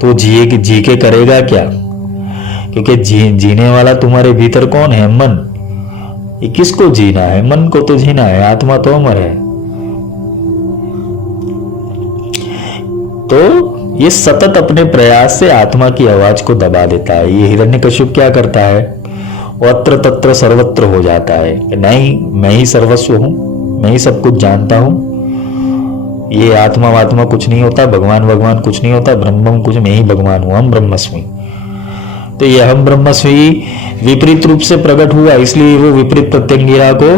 तो जी के करेगा क्या? क्योंकि जीने वाला तुम्हारे भीतर कौन है? मन। ये किसको जीना है? मन को तो जीना है, आत्मा तो अमर है। तो ये सतत अपने प्रयास से आत्मा की आवाज को दबा देता है। ये हिरण्यकश्यप क्या करता है? वो अत्र तत्र सर्वत्र हो जाता है कि नहीं, मैं ही सर्वस्व हूं, मैं ही सब कुछ जानता हूं, ये आत्मा कुछ नहीं होता, भगवान कुछ नहीं होता, ब्रह्म कुछ, मैं ही भगवान हूं, हम ब्रह्मस्मि। तो ये हम ब्रह्मस्मि विपरीत रूप से प्रकट हुआ, इसलिए वो विपरीत प्रत्यंगिरा को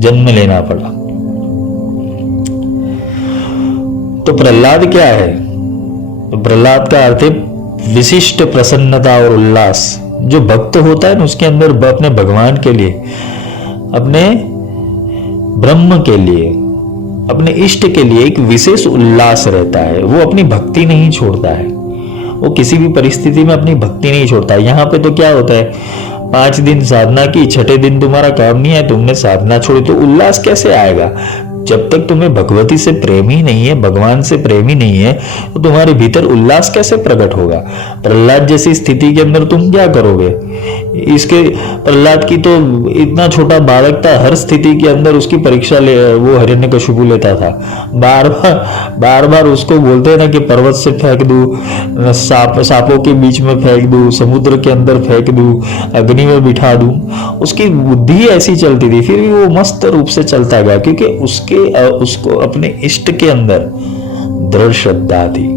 जन्म लेना पड़ा। तो प्रहलाद क्या है? तो प्रहलाद का अर्थ है विशिष्ट प्रसन्नता और उल्लास। जो भक्त होता है ना उसके अंदर अपने भगवान के लिए, अपने ब्रह्म के लिए, अपने इष्ट के लिए एक विशेष उल्लास रहता है। वो अपनी भक्ति नहीं छोड़ता है, वो किसी भी परिस्थिति में अपनी भक्ति नहीं छोड़ता है। यहाँ पे तो क्या होता है, 5 दिन साधना की, 6ठे दिन तुम्हारा काम नहीं है, तुमने साधना छोड़ी, तो उल्लास कैसे आएगा? जब तक तुम्हें भगवती से प्रेम ही नहीं है, भगवान से प्रेम ही नहीं है, तो तुम्हारे भीतर उल्लास कैसे प्रकट होगा? प्रहलाद जैसी स्थिति के अंदर तुम क्या करोगे? इसके प्रहलाद की तो इतना छोटा बालक था, हर स्थिति के अंदर उसकी परीक्षा वो हिरण्यकशिपु लेता था। बार बार उसको बोलते हैं ना कि पर्वत से फेंक दूं, सांपों के बीच में फेंक दूं, समुद्र के अंदर फेंक दूं, अग्नि में बिठा दूं। उसकी बुद्धि ऐसी चलती थी, फिर भी वो मस्त रूप से चलता गया, क्योंकि उसको अपने इष्ट के अंदर दृढ़ श्रद्धा थी,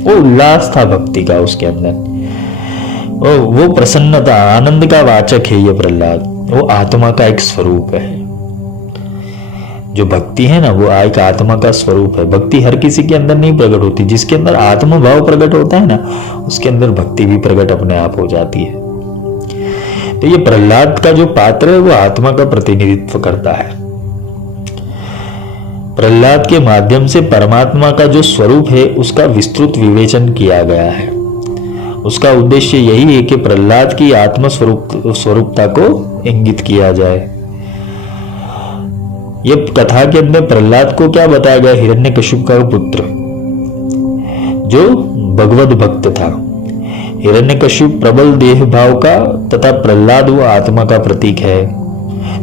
वो उल्लास था भक्ति का उसके अंदर। वो प्रसन्नता, आनंद का वाचक है ये प्रहलाद। वो आत्मा का एक स्वरूप है। जो भक्ति है ना वो एक आत्मा का स्वरूप है। भक्ति हर किसी के अंदर नहीं प्रकट होती, जिसके अंदर आत्म भाव प्रकट होता है ना उसके अंदर भक्ति भी प्रकट अपने आप हो जाती है। तो ये प्रहलाद का जो पात्र है वो आत्मा का प्रतिनिधित्व करता है। प्रहलाद के माध्यम से परमात्मा का जो स्वरूप है उसका विस्तृत विवेचन किया गया है। उसका उद्देश्य यही है कि प्रहलाद की आत्म स्वरूपता को इंगित किया जाए। यह कथा के अंदर प्रहलाद को क्या बताया गया? हिरण्यकशिप का पुत्र जो भगवत भक्त था। हिरण्यकशिप प्रबल देह भाव का तथा प्रहलाद वो आत्मा का प्रतीक है।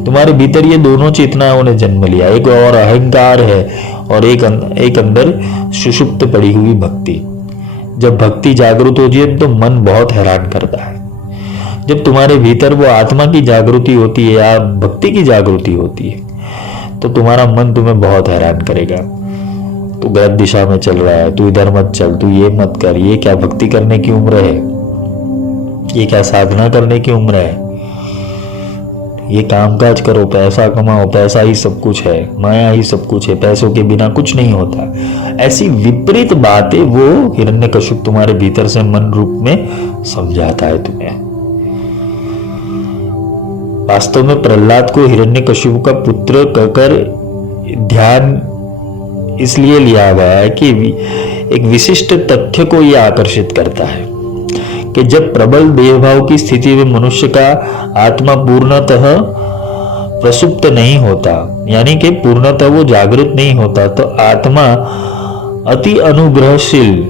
तुम्हारे भीतर ये दोनों चेतनाओं ने जन्म लिया, एक और अहंकार है और एक अंदर सुषुप्त पड़ी हुई भक्ति। जब भक्ति जागृत होती है तो मन बहुत हैरान करता है। जब तुम्हारे भीतर वो आत्मा की जागृति होती है या भक्ति की जागृति होती है तो तुम्हारा मन तुम्हें बहुत हैरान करेगा। तू गलत दिशा में चल रहा है, तू इधर मत चल, तू ये मत कर, ये क्या भक्ति करने की उम्र है, ये क्या साधना करने की उम्र है, ये कामकाज करो, पैसा कमाओ, पैसा ही सब कुछ है, माया ही सब कुछ है, पैसों के बिना कुछ नहीं होता। ऐसी विपरीत बातें वो हिरण्यकशिप तुम्हारे भीतर से मन रूप में समझाता है तुम्हें। वास्तव में प्रहलाद को हिरण्यकशिप का पुत्र कहकर ध्यान इसलिए लिया गया है कि एक विशिष्ट तथ्य को यह आकर्षित करता है कि जब प्रबल देहभाव की स्थिति में मनुष्य का आत्मा पूर्णतः प्रसुप्त नहीं होता, यानी कि पूर्णतः वो जागृत नहीं होता, तो आत्मा अति अनुग्रहशील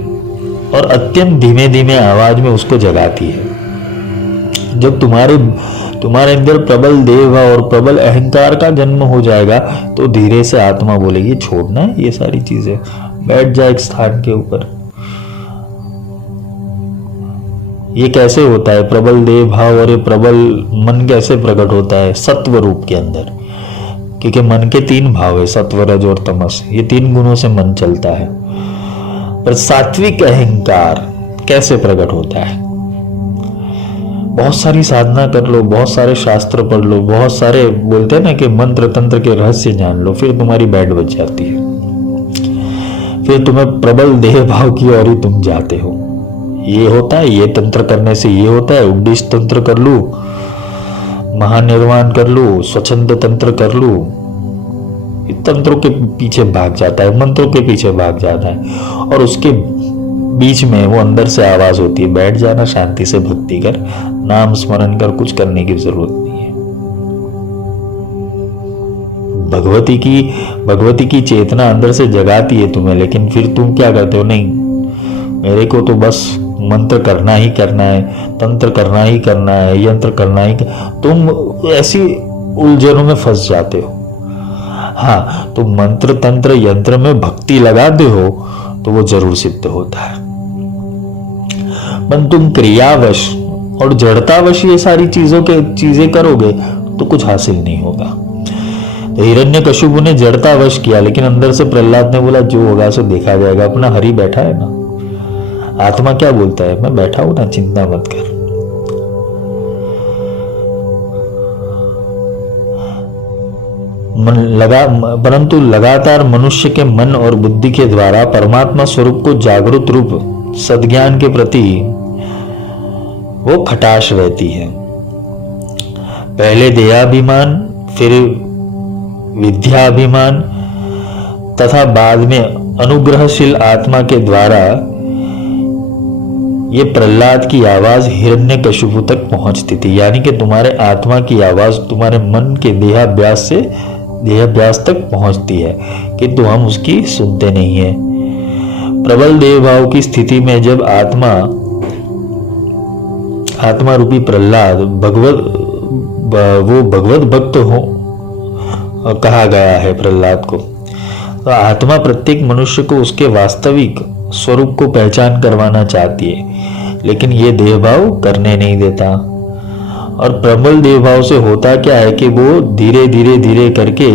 और अत्यंत धीमे धीमे आवाज में उसको जगाती है। जब तुम्हारे अंदर प्रबल देव और प्रबल अहंकार का जन्म हो जाएगा तो धीरे से आत्मा बोलेगी छोड़ना है ये सारी चीजें, बैठ जा एक स्थान के ऊपर। ये कैसे होता है? प्रबल देव भाव और ये प्रबल मन कैसे प्रकट होता है? सत्व रूप के अंदर, क्योंकि मन के 3 भाव है, सत्व रज और तमस। ये 3 गुणों से मन चलता है। पर सात्विक अहंकार कैसे प्रकट होता है? बहुत सारी साधना कर लो, बहुत सारे शास्त्र पढ़ लो, बहुत सारे बोलते हैं ना कि मंत्र तंत्र के रहस्य जान लो, फिर तुम्हारी बैठ बच जाती है। फिर तुम्हें प्रबल देह भाव की ओर ही तुम जाते हो। ये होता है, ये तंत्र करने से ये होता है, उद्दिष्ट तंत्र कर लू, महानिर्वाण कर लू, स्वच्छंद तंत्र कर लू। तंत्रों के पीछे भाग जाता है, मंत्रों के पीछे भाग जाता है, और उसके बीच में वो अंदर से आवाज होती है, बैठ जाना, शांति से भक्ति कर, नाम स्मरण कर, कुछ करने की जरूरत नहीं है। भगवती की चेतना अंदर से जगाती है तुम्हें, लेकिन फिर तुम क्या करते हो? नहीं, मेरे को तो बस मंत्र करना ही करना है, तंत्र करना ही करना है, यंत्र करना ही। तुम ऐसी उलझनों में फंस जाते हो। हाँ, तुम मंत्र तंत्र यंत्र में भक्ति लगाते हो तो वो जरूर सिद्ध होता है। पर तुम क्रियावश और जड़तावश ये सारी चीजें करोगे तो कुछ हासिल नहीं होगा। तो हिरण्यकशिपु ने जड़तावश किया, लेकिन अंदर से प्रहलाद ने बोला जो होगा सो देखा जाएगा। अपना हरि बैठा है ना, आत्मा क्या बोलता है? मैं बैठा हूं ना, चिंता मत कर। परंतु लगातार मनुष्य के मन और बुद्धि के द्वारा परमात्मा स्वरूप को जागृत रूप सद्ज्ञान के प्रति वो खटाश रहती है। पहले देहाभिमान, फिर विद्याभिमान तथा बाद में अनुग्रहशील आत्मा के द्वारा ये प्रहलाद की आवाज हिरण्यकशिपु तक पहुंचती थी। यानी कि तुम्हारे आत्मा की आवाज तुम्हारे मन के देहाभ्यास तक पहुंचती है, किंतु हम उसकी सुनते नहीं है। प्रबल देव भाव की स्थिति में जब आत्मा रूपी प्रहलाद भगवत भक्त हो कहा गया है प्रहलाद को। तो आत्मा प्रत्येक मनुष्य को उसके वास्तविक स्वरूप को पहचान करवाना चाहती है, लेकिन ये देवभाव करने नहीं देता। और प्रबल देवभाव से होता क्या है कि वो धीरे धीरे करके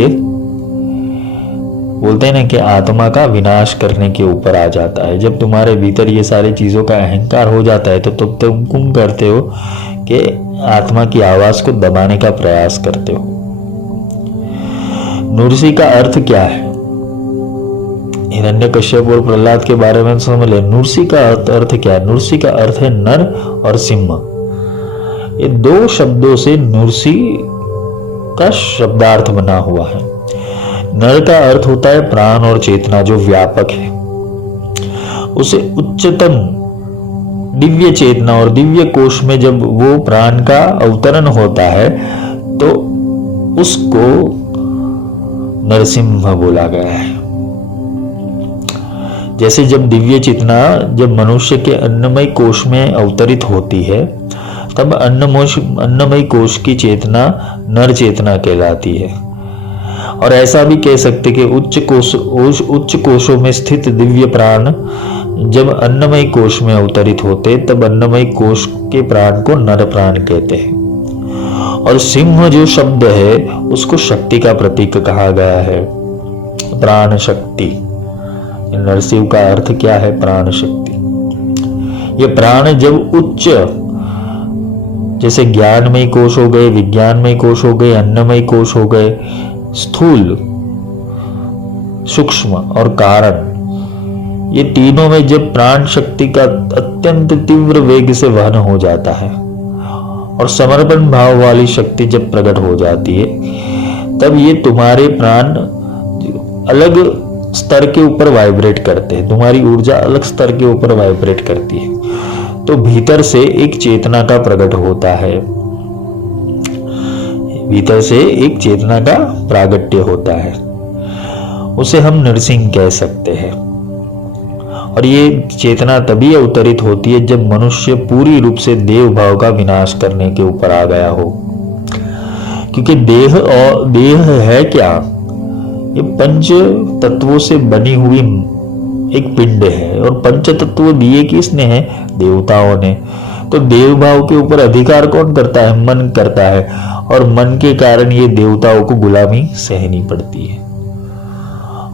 बोलते हैं ना कि आत्मा का विनाश करने के ऊपर आ जाता है। जब तुम्हारे भीतर ये सारी चीजों का अहंकार हो जाता है तो तुम करते हो कि आत्मा की आवाज को दबाने का प्रयास करते हो। नूरसी का अर्थ क्या है? हिरण्यकश्यप और प्रहलाद के बारे में समझ ले। नूरसी का अर्थ क्या है? नूरसी का अर्थ है नर और सिंह। ये 2 शब्दों से नूरसी का शब्दार्थ बना हुआ है। नर का अर्थ होता है प्राण और चेतना जो व्यापक है। उसे उच्चतम दिव्य चेतना और दिव्य कोश में जब वो प्राण का अवतरण होता है तो उसको नरसिंह बोला गया है। जैसे जब दिव्य चेतना जब मनुष्य के अन्नमय कोश में अवतरित होती है तब अन्नमय कोश की चेतना नर चेतना कहलाती है। और ऐसा भी कह सकते कि उच्च कोशों में स्थित दिव्य प्राण जब अन्नमय कोश में अवतरित होते तब अन्नमय कोश के प्राण को नर प्राण कहते हैं। और सिंह जो शब्द है उसको शक्ति का प्रतीक कहा गया है, प्राण शक्ति। नरसिंह का अर्थ क्या है? प्राण शक्ति। ये प्राण जब उच्च, जैसे ज्ञानमय कोश हो गए, विज्ञानमय कोश हो गए, अन्नमय कोश हो गए, स्थूल, सूक्ष्म और कारण, ये तीनों में जब प्राण शक्ति का अत्यंत तीव्र वेग से वहन हो जाता है और समर्पण भाव वाली शक्ति जब प्रकट हो जाती है तब ये तुम्हारे प्राण अलग स्तर के ऊपर वाइब्रेट करते हैं। तुम्हारी ऊर्जा अलग स्तर के ऊपर वाइब्रेट करती है, तो भीतर से एक चेतना का प्रकट होता है, भीतर से एक चेतना का प्रागट्य होता है। उसे हम नरसिंह कह सकते हैं। और ये चेतना तभी अवतरित होती है जब मनुष्य पूरी रूप से देव भाव का विनाश करने के ऊपर आ गया हो। क्योंकि देह है क्या? ये पंच तत्वों से बनी हुई एक पिंड है, और पंच तत्व दिए किसने है? देवताओं ने। तो देव भाव के ऊपर अधिकार कौन करता है? मन करता है, और मन के कारण ये देवताओं को गुलामी सहनी पड़ती है।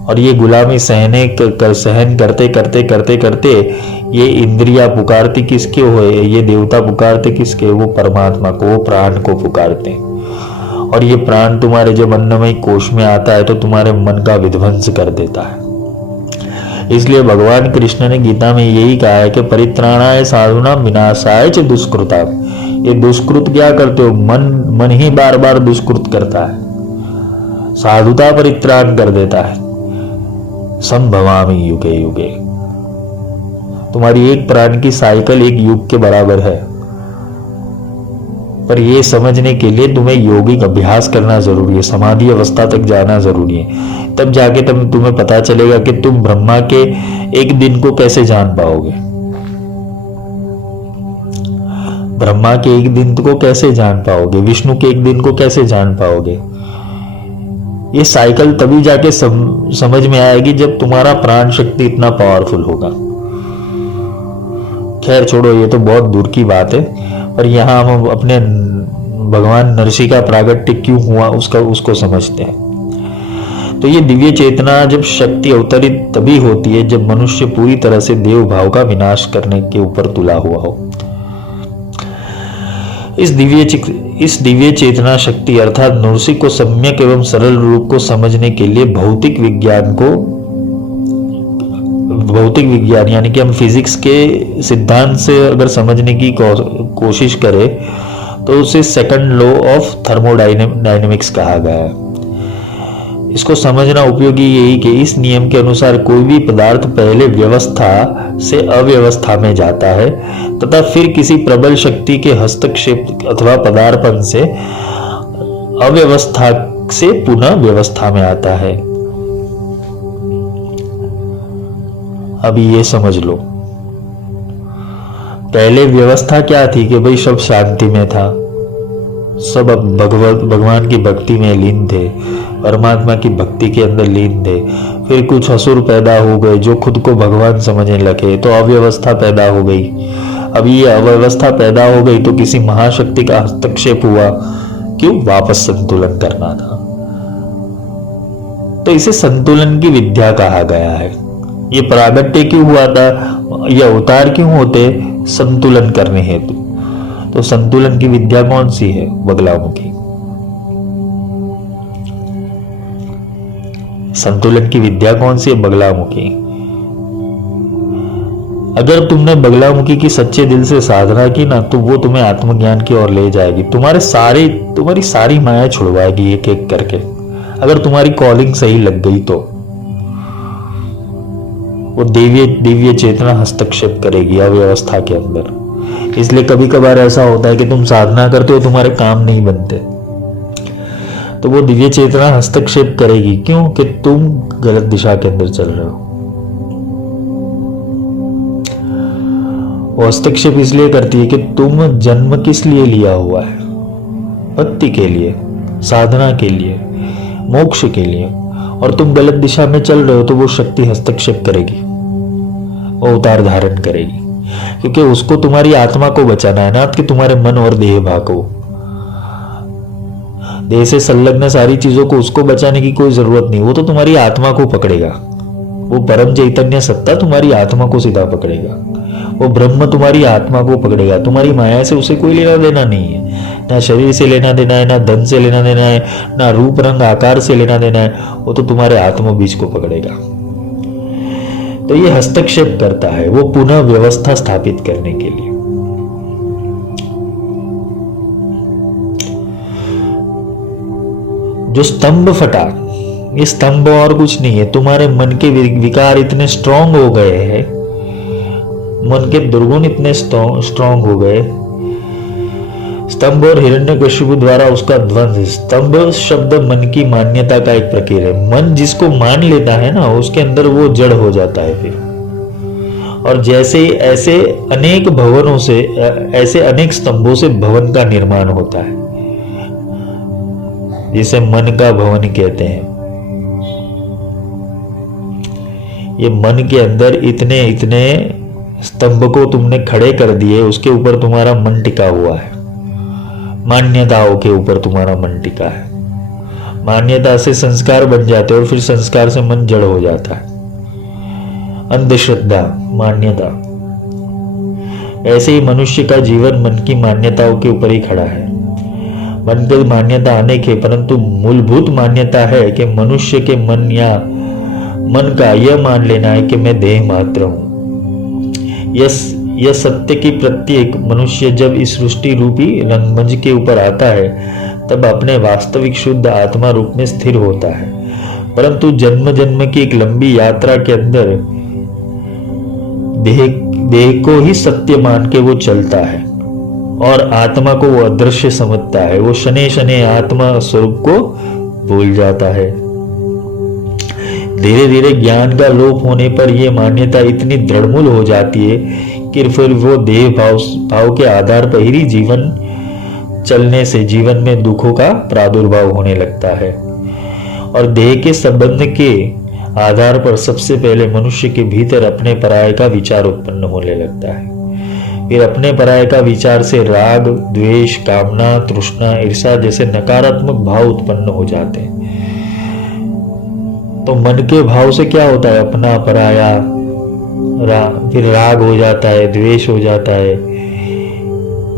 और ये गुलामी सहन करते करते करते करते ये इंद्रिया पुकारती किसके हुए? ये देवता पुकारते किसके? वो परमात्मा को, वो प्राण को पुकारते। और ये प्राण तुम्हारे जब अन्नमय कोश में आता है तो तुम्हारे मन का विध्वंस कर देता है। इसलिए भगवान कृष्ण ने गीता में यही कहा है कि परित्राणाय साधुनां विनाशाय च दुष्कृताम्। ये दुष्कृत क्या करते हो? मन ही बार बार दुष्कृत करता है, साधुता परित्राण कर देता है। संभवामि युगे युगे। तुम्हारी एक प्राण की साइकिल एक युग के बराबर है। पर यह समझने के लिए तुम्हें योगिक अभ्यास करना जरूरी है, समाधि अवस्था तक जाना जरूरी है। तब जाके तुम्हें पता चलेगा कि तुम ब्रह्मा के एक दिन को कैसे जान पाओगे, ब्रह्मा के एक दिन को कैसे जान पाओगे, विष्णु के एक दिन को कैसे जान पाओगे। ये साइकिल तभी जाके समझ में आएगी जब तुम्हारा प्राण शक्ति इतना पावरफुल होगा। खैर छोड़ो, ये तो बहुत दूर की बात है। और यहाँ हम अपने भगवान नरसिंह का प्रागट्य क्यों हुआ उसको समझते हैं। तो ये दिव्य चेतना जब शक्ति अवतरित तभी होती है जब मनुष्य पूरी तरह से देव भाव का विनाश करने के ऊपर तुला हुआ हो। इस दिव्य चेतना शक्ति अर्थात नरसिंह को सम्यक एवं सरल रूप को समझने के लिए भौतिक विज्ञान यानी कि हम फिजिक्स के सिद्धांत से अगर समझने की कोशिश करें तो उसे सेकंड लॉ ऑफ थर्मोडायनेमिक्स कहा गया है। इसको समझना उपयोगी यही कि इस नियम के अनुसार कोई भी पदार्थ पहले व्यवस्था से अव्यवस्था में जाता है तथा फिर किसी प्रबल शक्ति के हस्तक्षेप अथवा पदार्पण से अव्यवस्था से पुनः व्यवस्था में आता है। अभी ये समझ लो, पहले व्यवस्था क्या थी कि भाई सब शांति में था, सब भगवान की भक्ति में लीन थे, परमात्मा की भक्ति के अंदर लीन थे। फिर कुछ असुर पैदा हो गए जो खुद को भगवान समझने लगे, तो अव्यवस्था पैदा हो गई। अब ये अव्यवस्था पैदा हो गई तो किसी महाशक्ति का हस्तक्षेप हुआ, क्यों? वापस संतुलन करना था। तो इसे संतुलन की विद्या कहा गया है। ये प्रागट्य क्यों हुआ था, ये अवतार क्यों होते? संतुलन करने हेतु। तो संतुलन की विद्या कौन सी है? बगलामुखी। संतुलन की विद्या कौन सी है? बगलामुखी। अगर तुमने बगलामुखी की सच्चे दिल से साधना की ना तो वो तुम्हें आत्मज्ञान की ओर ले जाएगी, तुम्हारी सारी माया छुड़वाएगी एक एक करके। अगर तुम्हारी कॉलिंग सही लग गई तो वो दिव्य चेतना हस्तक्षेप करेगी अव्यवस्था के अंदर। इसलिए कभी कभार ऐसा होता है कि तुम साधना करते हो, तुम्हारे काम नहीं बनते, तो वो दिव्य चेतना हस्तक्षेप करेगी। क्यों? कि तुम गलत दिशा के अंदर चल रहे हो। वो हस्तक्षेप इसलिए करती है कि तुम जन्म किस लिए लिया हुआ है? भक्ति के लिए, साधना के लिए, मोक्ष के लिए, और तुम गलत दिशा में चल रहे हो तो वो शक्ति हस्तक्षेप करेगी, वो अवतार धारण करेगी। क्योंकि उसको तुम्हारी आत्मा को बचाना है ना कि तुम्हारे मन और देह भाग को। देह से संलग्न सारी चीजों को उसको बचाने की कोई जरूरत नहीं, वो तो तुम्हारी आत्मा को पकड़ेगा। वो परम चैतन्य सत्ता तुम्हारी आत्मा को सीधा पकड़ेगा, वो ब्रह्म तुम्हारी आत्मा को पकड़ेगा। तुम्हारी माया से उसे कोई लेना देना नहीं है, ना शरीर से लेना देना है, ना धन से लेना देना है, ना रूप रंग आकार से लेना देना है। वो तो तुम्हारे आत्म बीज को पकड़ेगा। तो ये हस्तक्षेप करता है वो पुनः व्यवस्था स्थापित करने के लिए। जो स्तंभ फटा, ये स्तंभ और कुछ नहीं है, तुम्हारे मन के विकार इतने स्ट्रांग हो गए हैं, मन के दुर्गुण इतने स्ट्रांग हो गए। स्तंभ और हिरण्यकशिपु द्वारा उसका ध्वंस। स्तंभ शब्द मन की मान्यता का एक प्रक्रिया है। मन जिसको मान लेता है ना, उसके अंदर वो जड़ हो जाता है। फिर और जैसे ऐसे अनेक भवनों से, ऐसे अनेक स्तंभों से भवन का निर्माण होता है, जिसे मन का भवन कहते हैं। ये मन के अंदर इतने इतने स्तंभ को तुमने खड़े कर दिए, उसके ऊपर तुम्हारा मन टिका हुआ है, मान्यताओं के ऊपर तुम्हारा मन टिका है। मान्यता से संस्कार बन जाते हैं और फिर संस्कार से मन जड़ हो जाता है। अंधश्रद्धा, मान्यता। ऐसे ही मनुष्य का जीवन मन की मान्यताओं के ऊपर ही खड़ा है। मन की मान्यता अनेक है, परंतु मूलभूत मान्यता है कि मनुष्य के मन या मन का यह मान लेना है कि मैं देह मात्र हूं। यह सत्य की प्रत्येक मनुष्य जब इस सृष्टि रूपी रंगमंच के ऊपर आता है तब अपने वास्तविक शुद्ध आत्मा रूप में स्थिर होता है। परंतु जन्म जन्म की एक लंबी यात्रा के अंदर देह को ही सत्य मान के वो चलता है और आत्मा को वो अदृश्य समझता है। वो शनै शनै आत्मा स्वरूप को भूल जाता है। धीरे धीरे ज्ञान का लोप होने पर यह मान्यता इतनी दृढ़मूल हो जाती है कि फिर वो देह भाव के आधार पर ही जीवन चलने से जीवन में दुखों का प्रादुर्भाव होने लगता है। और देह के संबंध के आधार पर सबसे पहले मनुष्य के भीतर अपने पराये का विचार उत्पन्न होने लगता है। फिर अपने पराये का विचार से राग, द्वेष, कामना, तृष्णा, ईर्ष्या जैसे नकारात्मक भाव उत्पन्न हो जाते हैं। तो मन के भाव से क्या होता है? अपना पराया, फिर राग हो जाता है, द्वेष हो जाता है,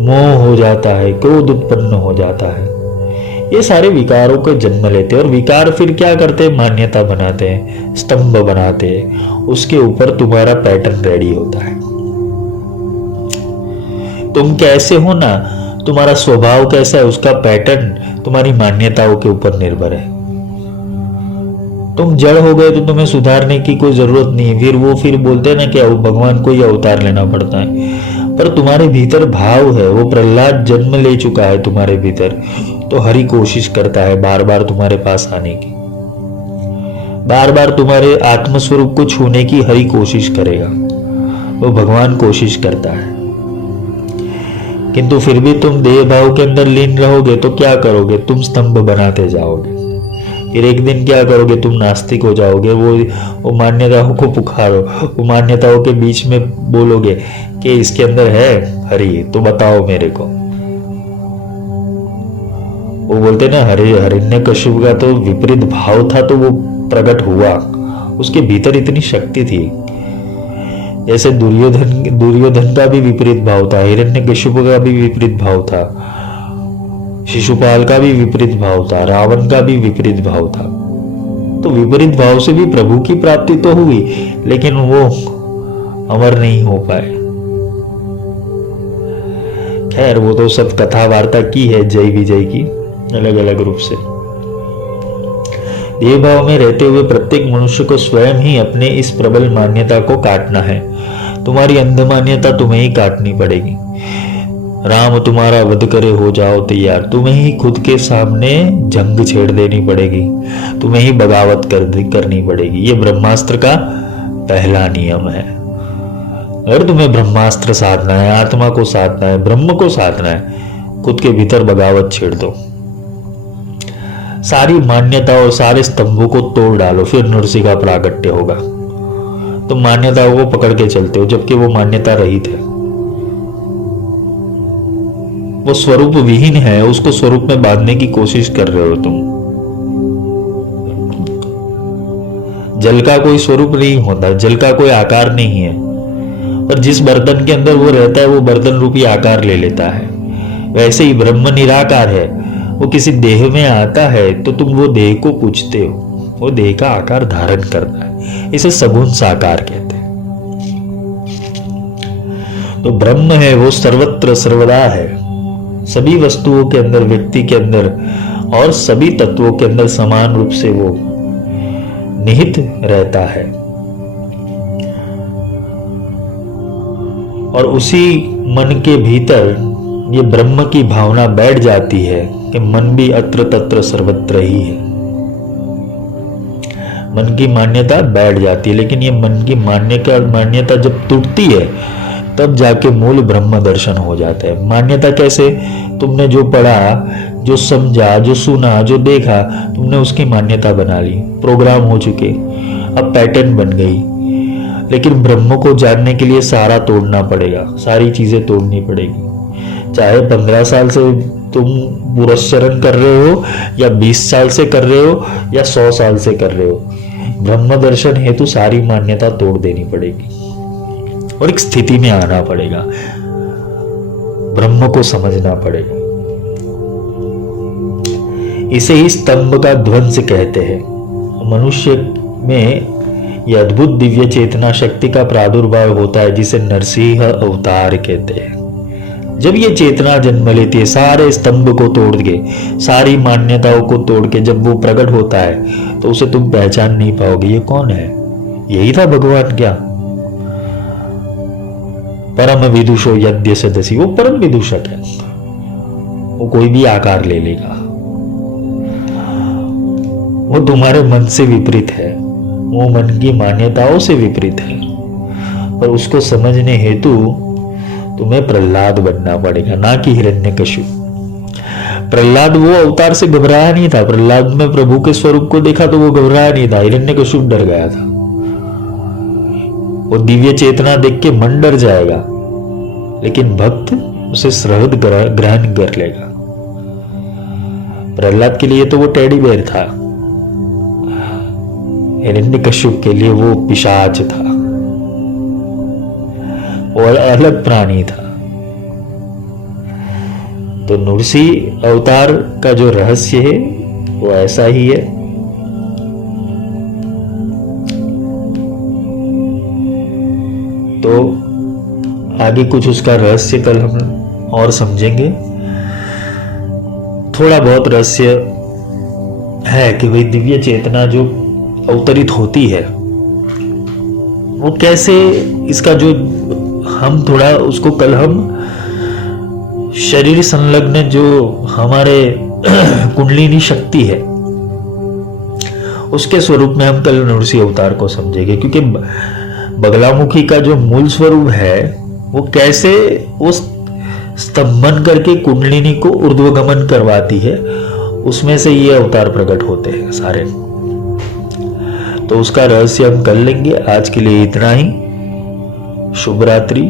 मोह हो जाता है, क्रोध उत्पन्न हो जाता है। ये सारे विकारों को जन्म लेते हैं और विकार फिर क्या करते हैं? मान्यता बनाते हैं, स्तंभ बनाते हैं। उसके ऊपर तुम्हारा पैटर्न रेडी होता है। तुम कैसे हो ना, तुम्हारा स्वभाव कैसा है, उसका पैटर्न तुम्हारी मान्यताओं के ऊपर निर्भर है। तुम जड़ हो गए तो तुम्हें सुधारने की कोई जरूरत नहीं है। फिर बोलते हैं ना कि भगवान को ही अवतार लेना पड़ता है, पर तुम्हारे भीतर भाव है। वो प्रहलाद जन्म ले चुका है तुम्हारे भीतर, तो हरि कोशिश करता है बार बार तुम्हारे पास आने की, बार बार तुम्हारे आत्मस्वरूप को छूने की हरि कोशिश करेगा। वो भगवान कोशिश करता है, किंतु फिर भी तुम देह भाव के अंदर लीन रहोगे तो क्या करोगे? तुम स्तंभ बनाते जाओगे। फिर एक दिन क्या करोगे? तुम नास्तिक हो जाओगे। वो मान्यताओं को पुकारो, वो मान्यताओं के बीच में बोलोगे कि इसके अंदर है हरि, तो बताओ मेरे को। वो बोलते ना, हिरण्यकश्यप का तो विपरीत भाव था तो वो प्रकट हुआ, उसके भीतर इतनी शक्ति थी। जैसे दुर्योधन का भी विपरीत भाव था, हिरण्यकश्यप का भी विपरीत भाव था, शिशुपाल का भी विपरीत भाव था, रावण का भी विपरीत भाव था। तो विपरीत भाव से भी प्रभु की प्राप्ति तो हुई, लेकिन वो अमर नहीं हो पाए। खैर, वो तो सब कथा वार्ता की है जय विजय की, अलग अलग रूप से। देह भाव में रहते हुए प्रत्येक मनुष्य को स्वयं ही अपने इस प्रबल मान्यता को काटना है। तुम्हारी अंध मान्यता तुम्हें ही काटनी पड़ेगी। राम तुम्हारा वध करे हो जाओ तैयार, तुम्हें ही खुद के सामने जंग छेड़ देनी पड़ेगी, तुम्हें ही बगावत करनी पड़ेगी। ये ब्रह्मास्त्र का पहला नियम है। अगर तुम्हें ब्रह्मास्त्र साधना है, आत्मा को साधना है, ब्रह्म को साधना है, खुद के भीतर बगावत छेड़ दो। सारी मान्यता और सारे स्तंभों को तोड़ डालो, फिर नरसिंह का प्रागट्य होगा। तुम मान्यताओं को पकड़ के चलते हो, जबकि वो मान्यता रहित है, वो स्वरूप विहीन है, उसको स्वरूप में बांधने की कोशिश कर रहे हो तुम। जल का कोई स्वरूप नहीं होता, जल का कोई आकार नहीं है, पर जिस बर्तन के अंदर वो रहता है वो बर्तन रूपी आकार ले लेता है। वैसे ही ब्रह्म निराकार है, वो किसी देह में आता है तो तुम वो देह को पूजते हो, वो देह का आकार धारण करता है। इसे सगुण साकार कहते हैं। तो ब्रह्म है वो सर्वत्र सर्वदा है, सभी वस्तुओं के अंदर, व्यक्ति के अंदर और सभी तत्वों के अंदर समान रूप से वो निहित रहता है। और उसी मन के भीतर ये ब्रह्म की भावना बैठ जाती है कि मन भी अत्र तत्र सर्वत्र ही है। मन की मान्यता बैठ जाती है, लेकिन ये मन की मान्यता जब टूटती है तब जाके मूल ब्रह्म दर्शन हो जाता है। मान्यता कैसे? तुमने जो पढ़ा, जो समझा, जो सुना, जो देखा, तुमने उसकी मान्यता बना ली, प्रोग्राम हो चुके, अब पैटर्न बन गई। लेकिन ब्रह्म को जानने के लिए सारा तोड़ना पड़ेगा, सारी चीजें तोड़नी पड़ेगी। चाहे 15 साल से तुम पुरस्चरण कर रहे हो, या 20 साल से कर रहे हो, या 100 साल से कर रहे हो, ब्रह्म दर्शन हेतु सारी मान्यता तोड़ देनी पड़ेगी और एक स्थिति में आना पड़ेगा, ब्रह्म को समझना पड़ेगा। इसे ही स्तंभ का ध्वंस कहते हैं। मनुष्य में यह अद्भुत दिव्य चेतना शक्ति का प्रादुर्भाव होता है, जिसे नरसिंह अवतार कहते हैं। जब ये चेतना जन्म लेती है, सारे स्तंभ को तोड़ के, सारी मान्यताओं को तोड़ के जब वो प्रकट होता है, तो उसे तुम पहचान नहीं पाओगे ये कौन है। यही था भगवान क्या? परम विदुषो यद्य सदसी, वो परम विदूषक है, वो कोई भी आकार ले लेगा, वो तुम्हारे मन से विपरीत है, वो मन की मान्यताओं से विपरीत है, और उसको समझने हेतु तुम्हें प्रहलाद बनना पड़ेगा, ना कि हिरण्यकशिपु। प्रहलाद वो अवतार से घबराया नहीं था, प्रहलाद में प्रभु के स्वरूप को देखा तो वो घबराया नहीं था, हिरण्यकशिपु डर गया था। वो दिव्य चेतना देख के मन डर जाएगा, लेकिन भक्त उसे सहृद ग्रहण कर लेगा। प्रहलाद के लिए तो वो टेडी बेयर था, हिरण्यकशिपु के लिए वो पिशाच था और अलग प्राणी था। तो नृसिंह अवतार का जो रहस्य है वो ऐसा ही है। तो आगे कुछ उसका रहस्य कल हम और समझेंगे। थोड़ा बहुत रहस्य है कि भाई दिव्य चेतना जो अवतरित होती है वो कैसे, इसका जो हम थोड़ा उसको कल हम शरीर संलग्न जो हमारे कुंडलिनी शक्ति है उसके स्वरूप में हम कल नृसिंह अवतार को समझेंगे। क्योंकि बगलामुखी का जो मूल स्वरूप है वो कैसे उस स्तंभन करके कुंडलिनी को ऊर्ध्वगमन करवाती है, उसमें से ये अवतार प्रकट होते हैं सारे। तो उसका रहस्य हम कर लेंगे। आज के लिए इतना ही। शुभ रात्रि।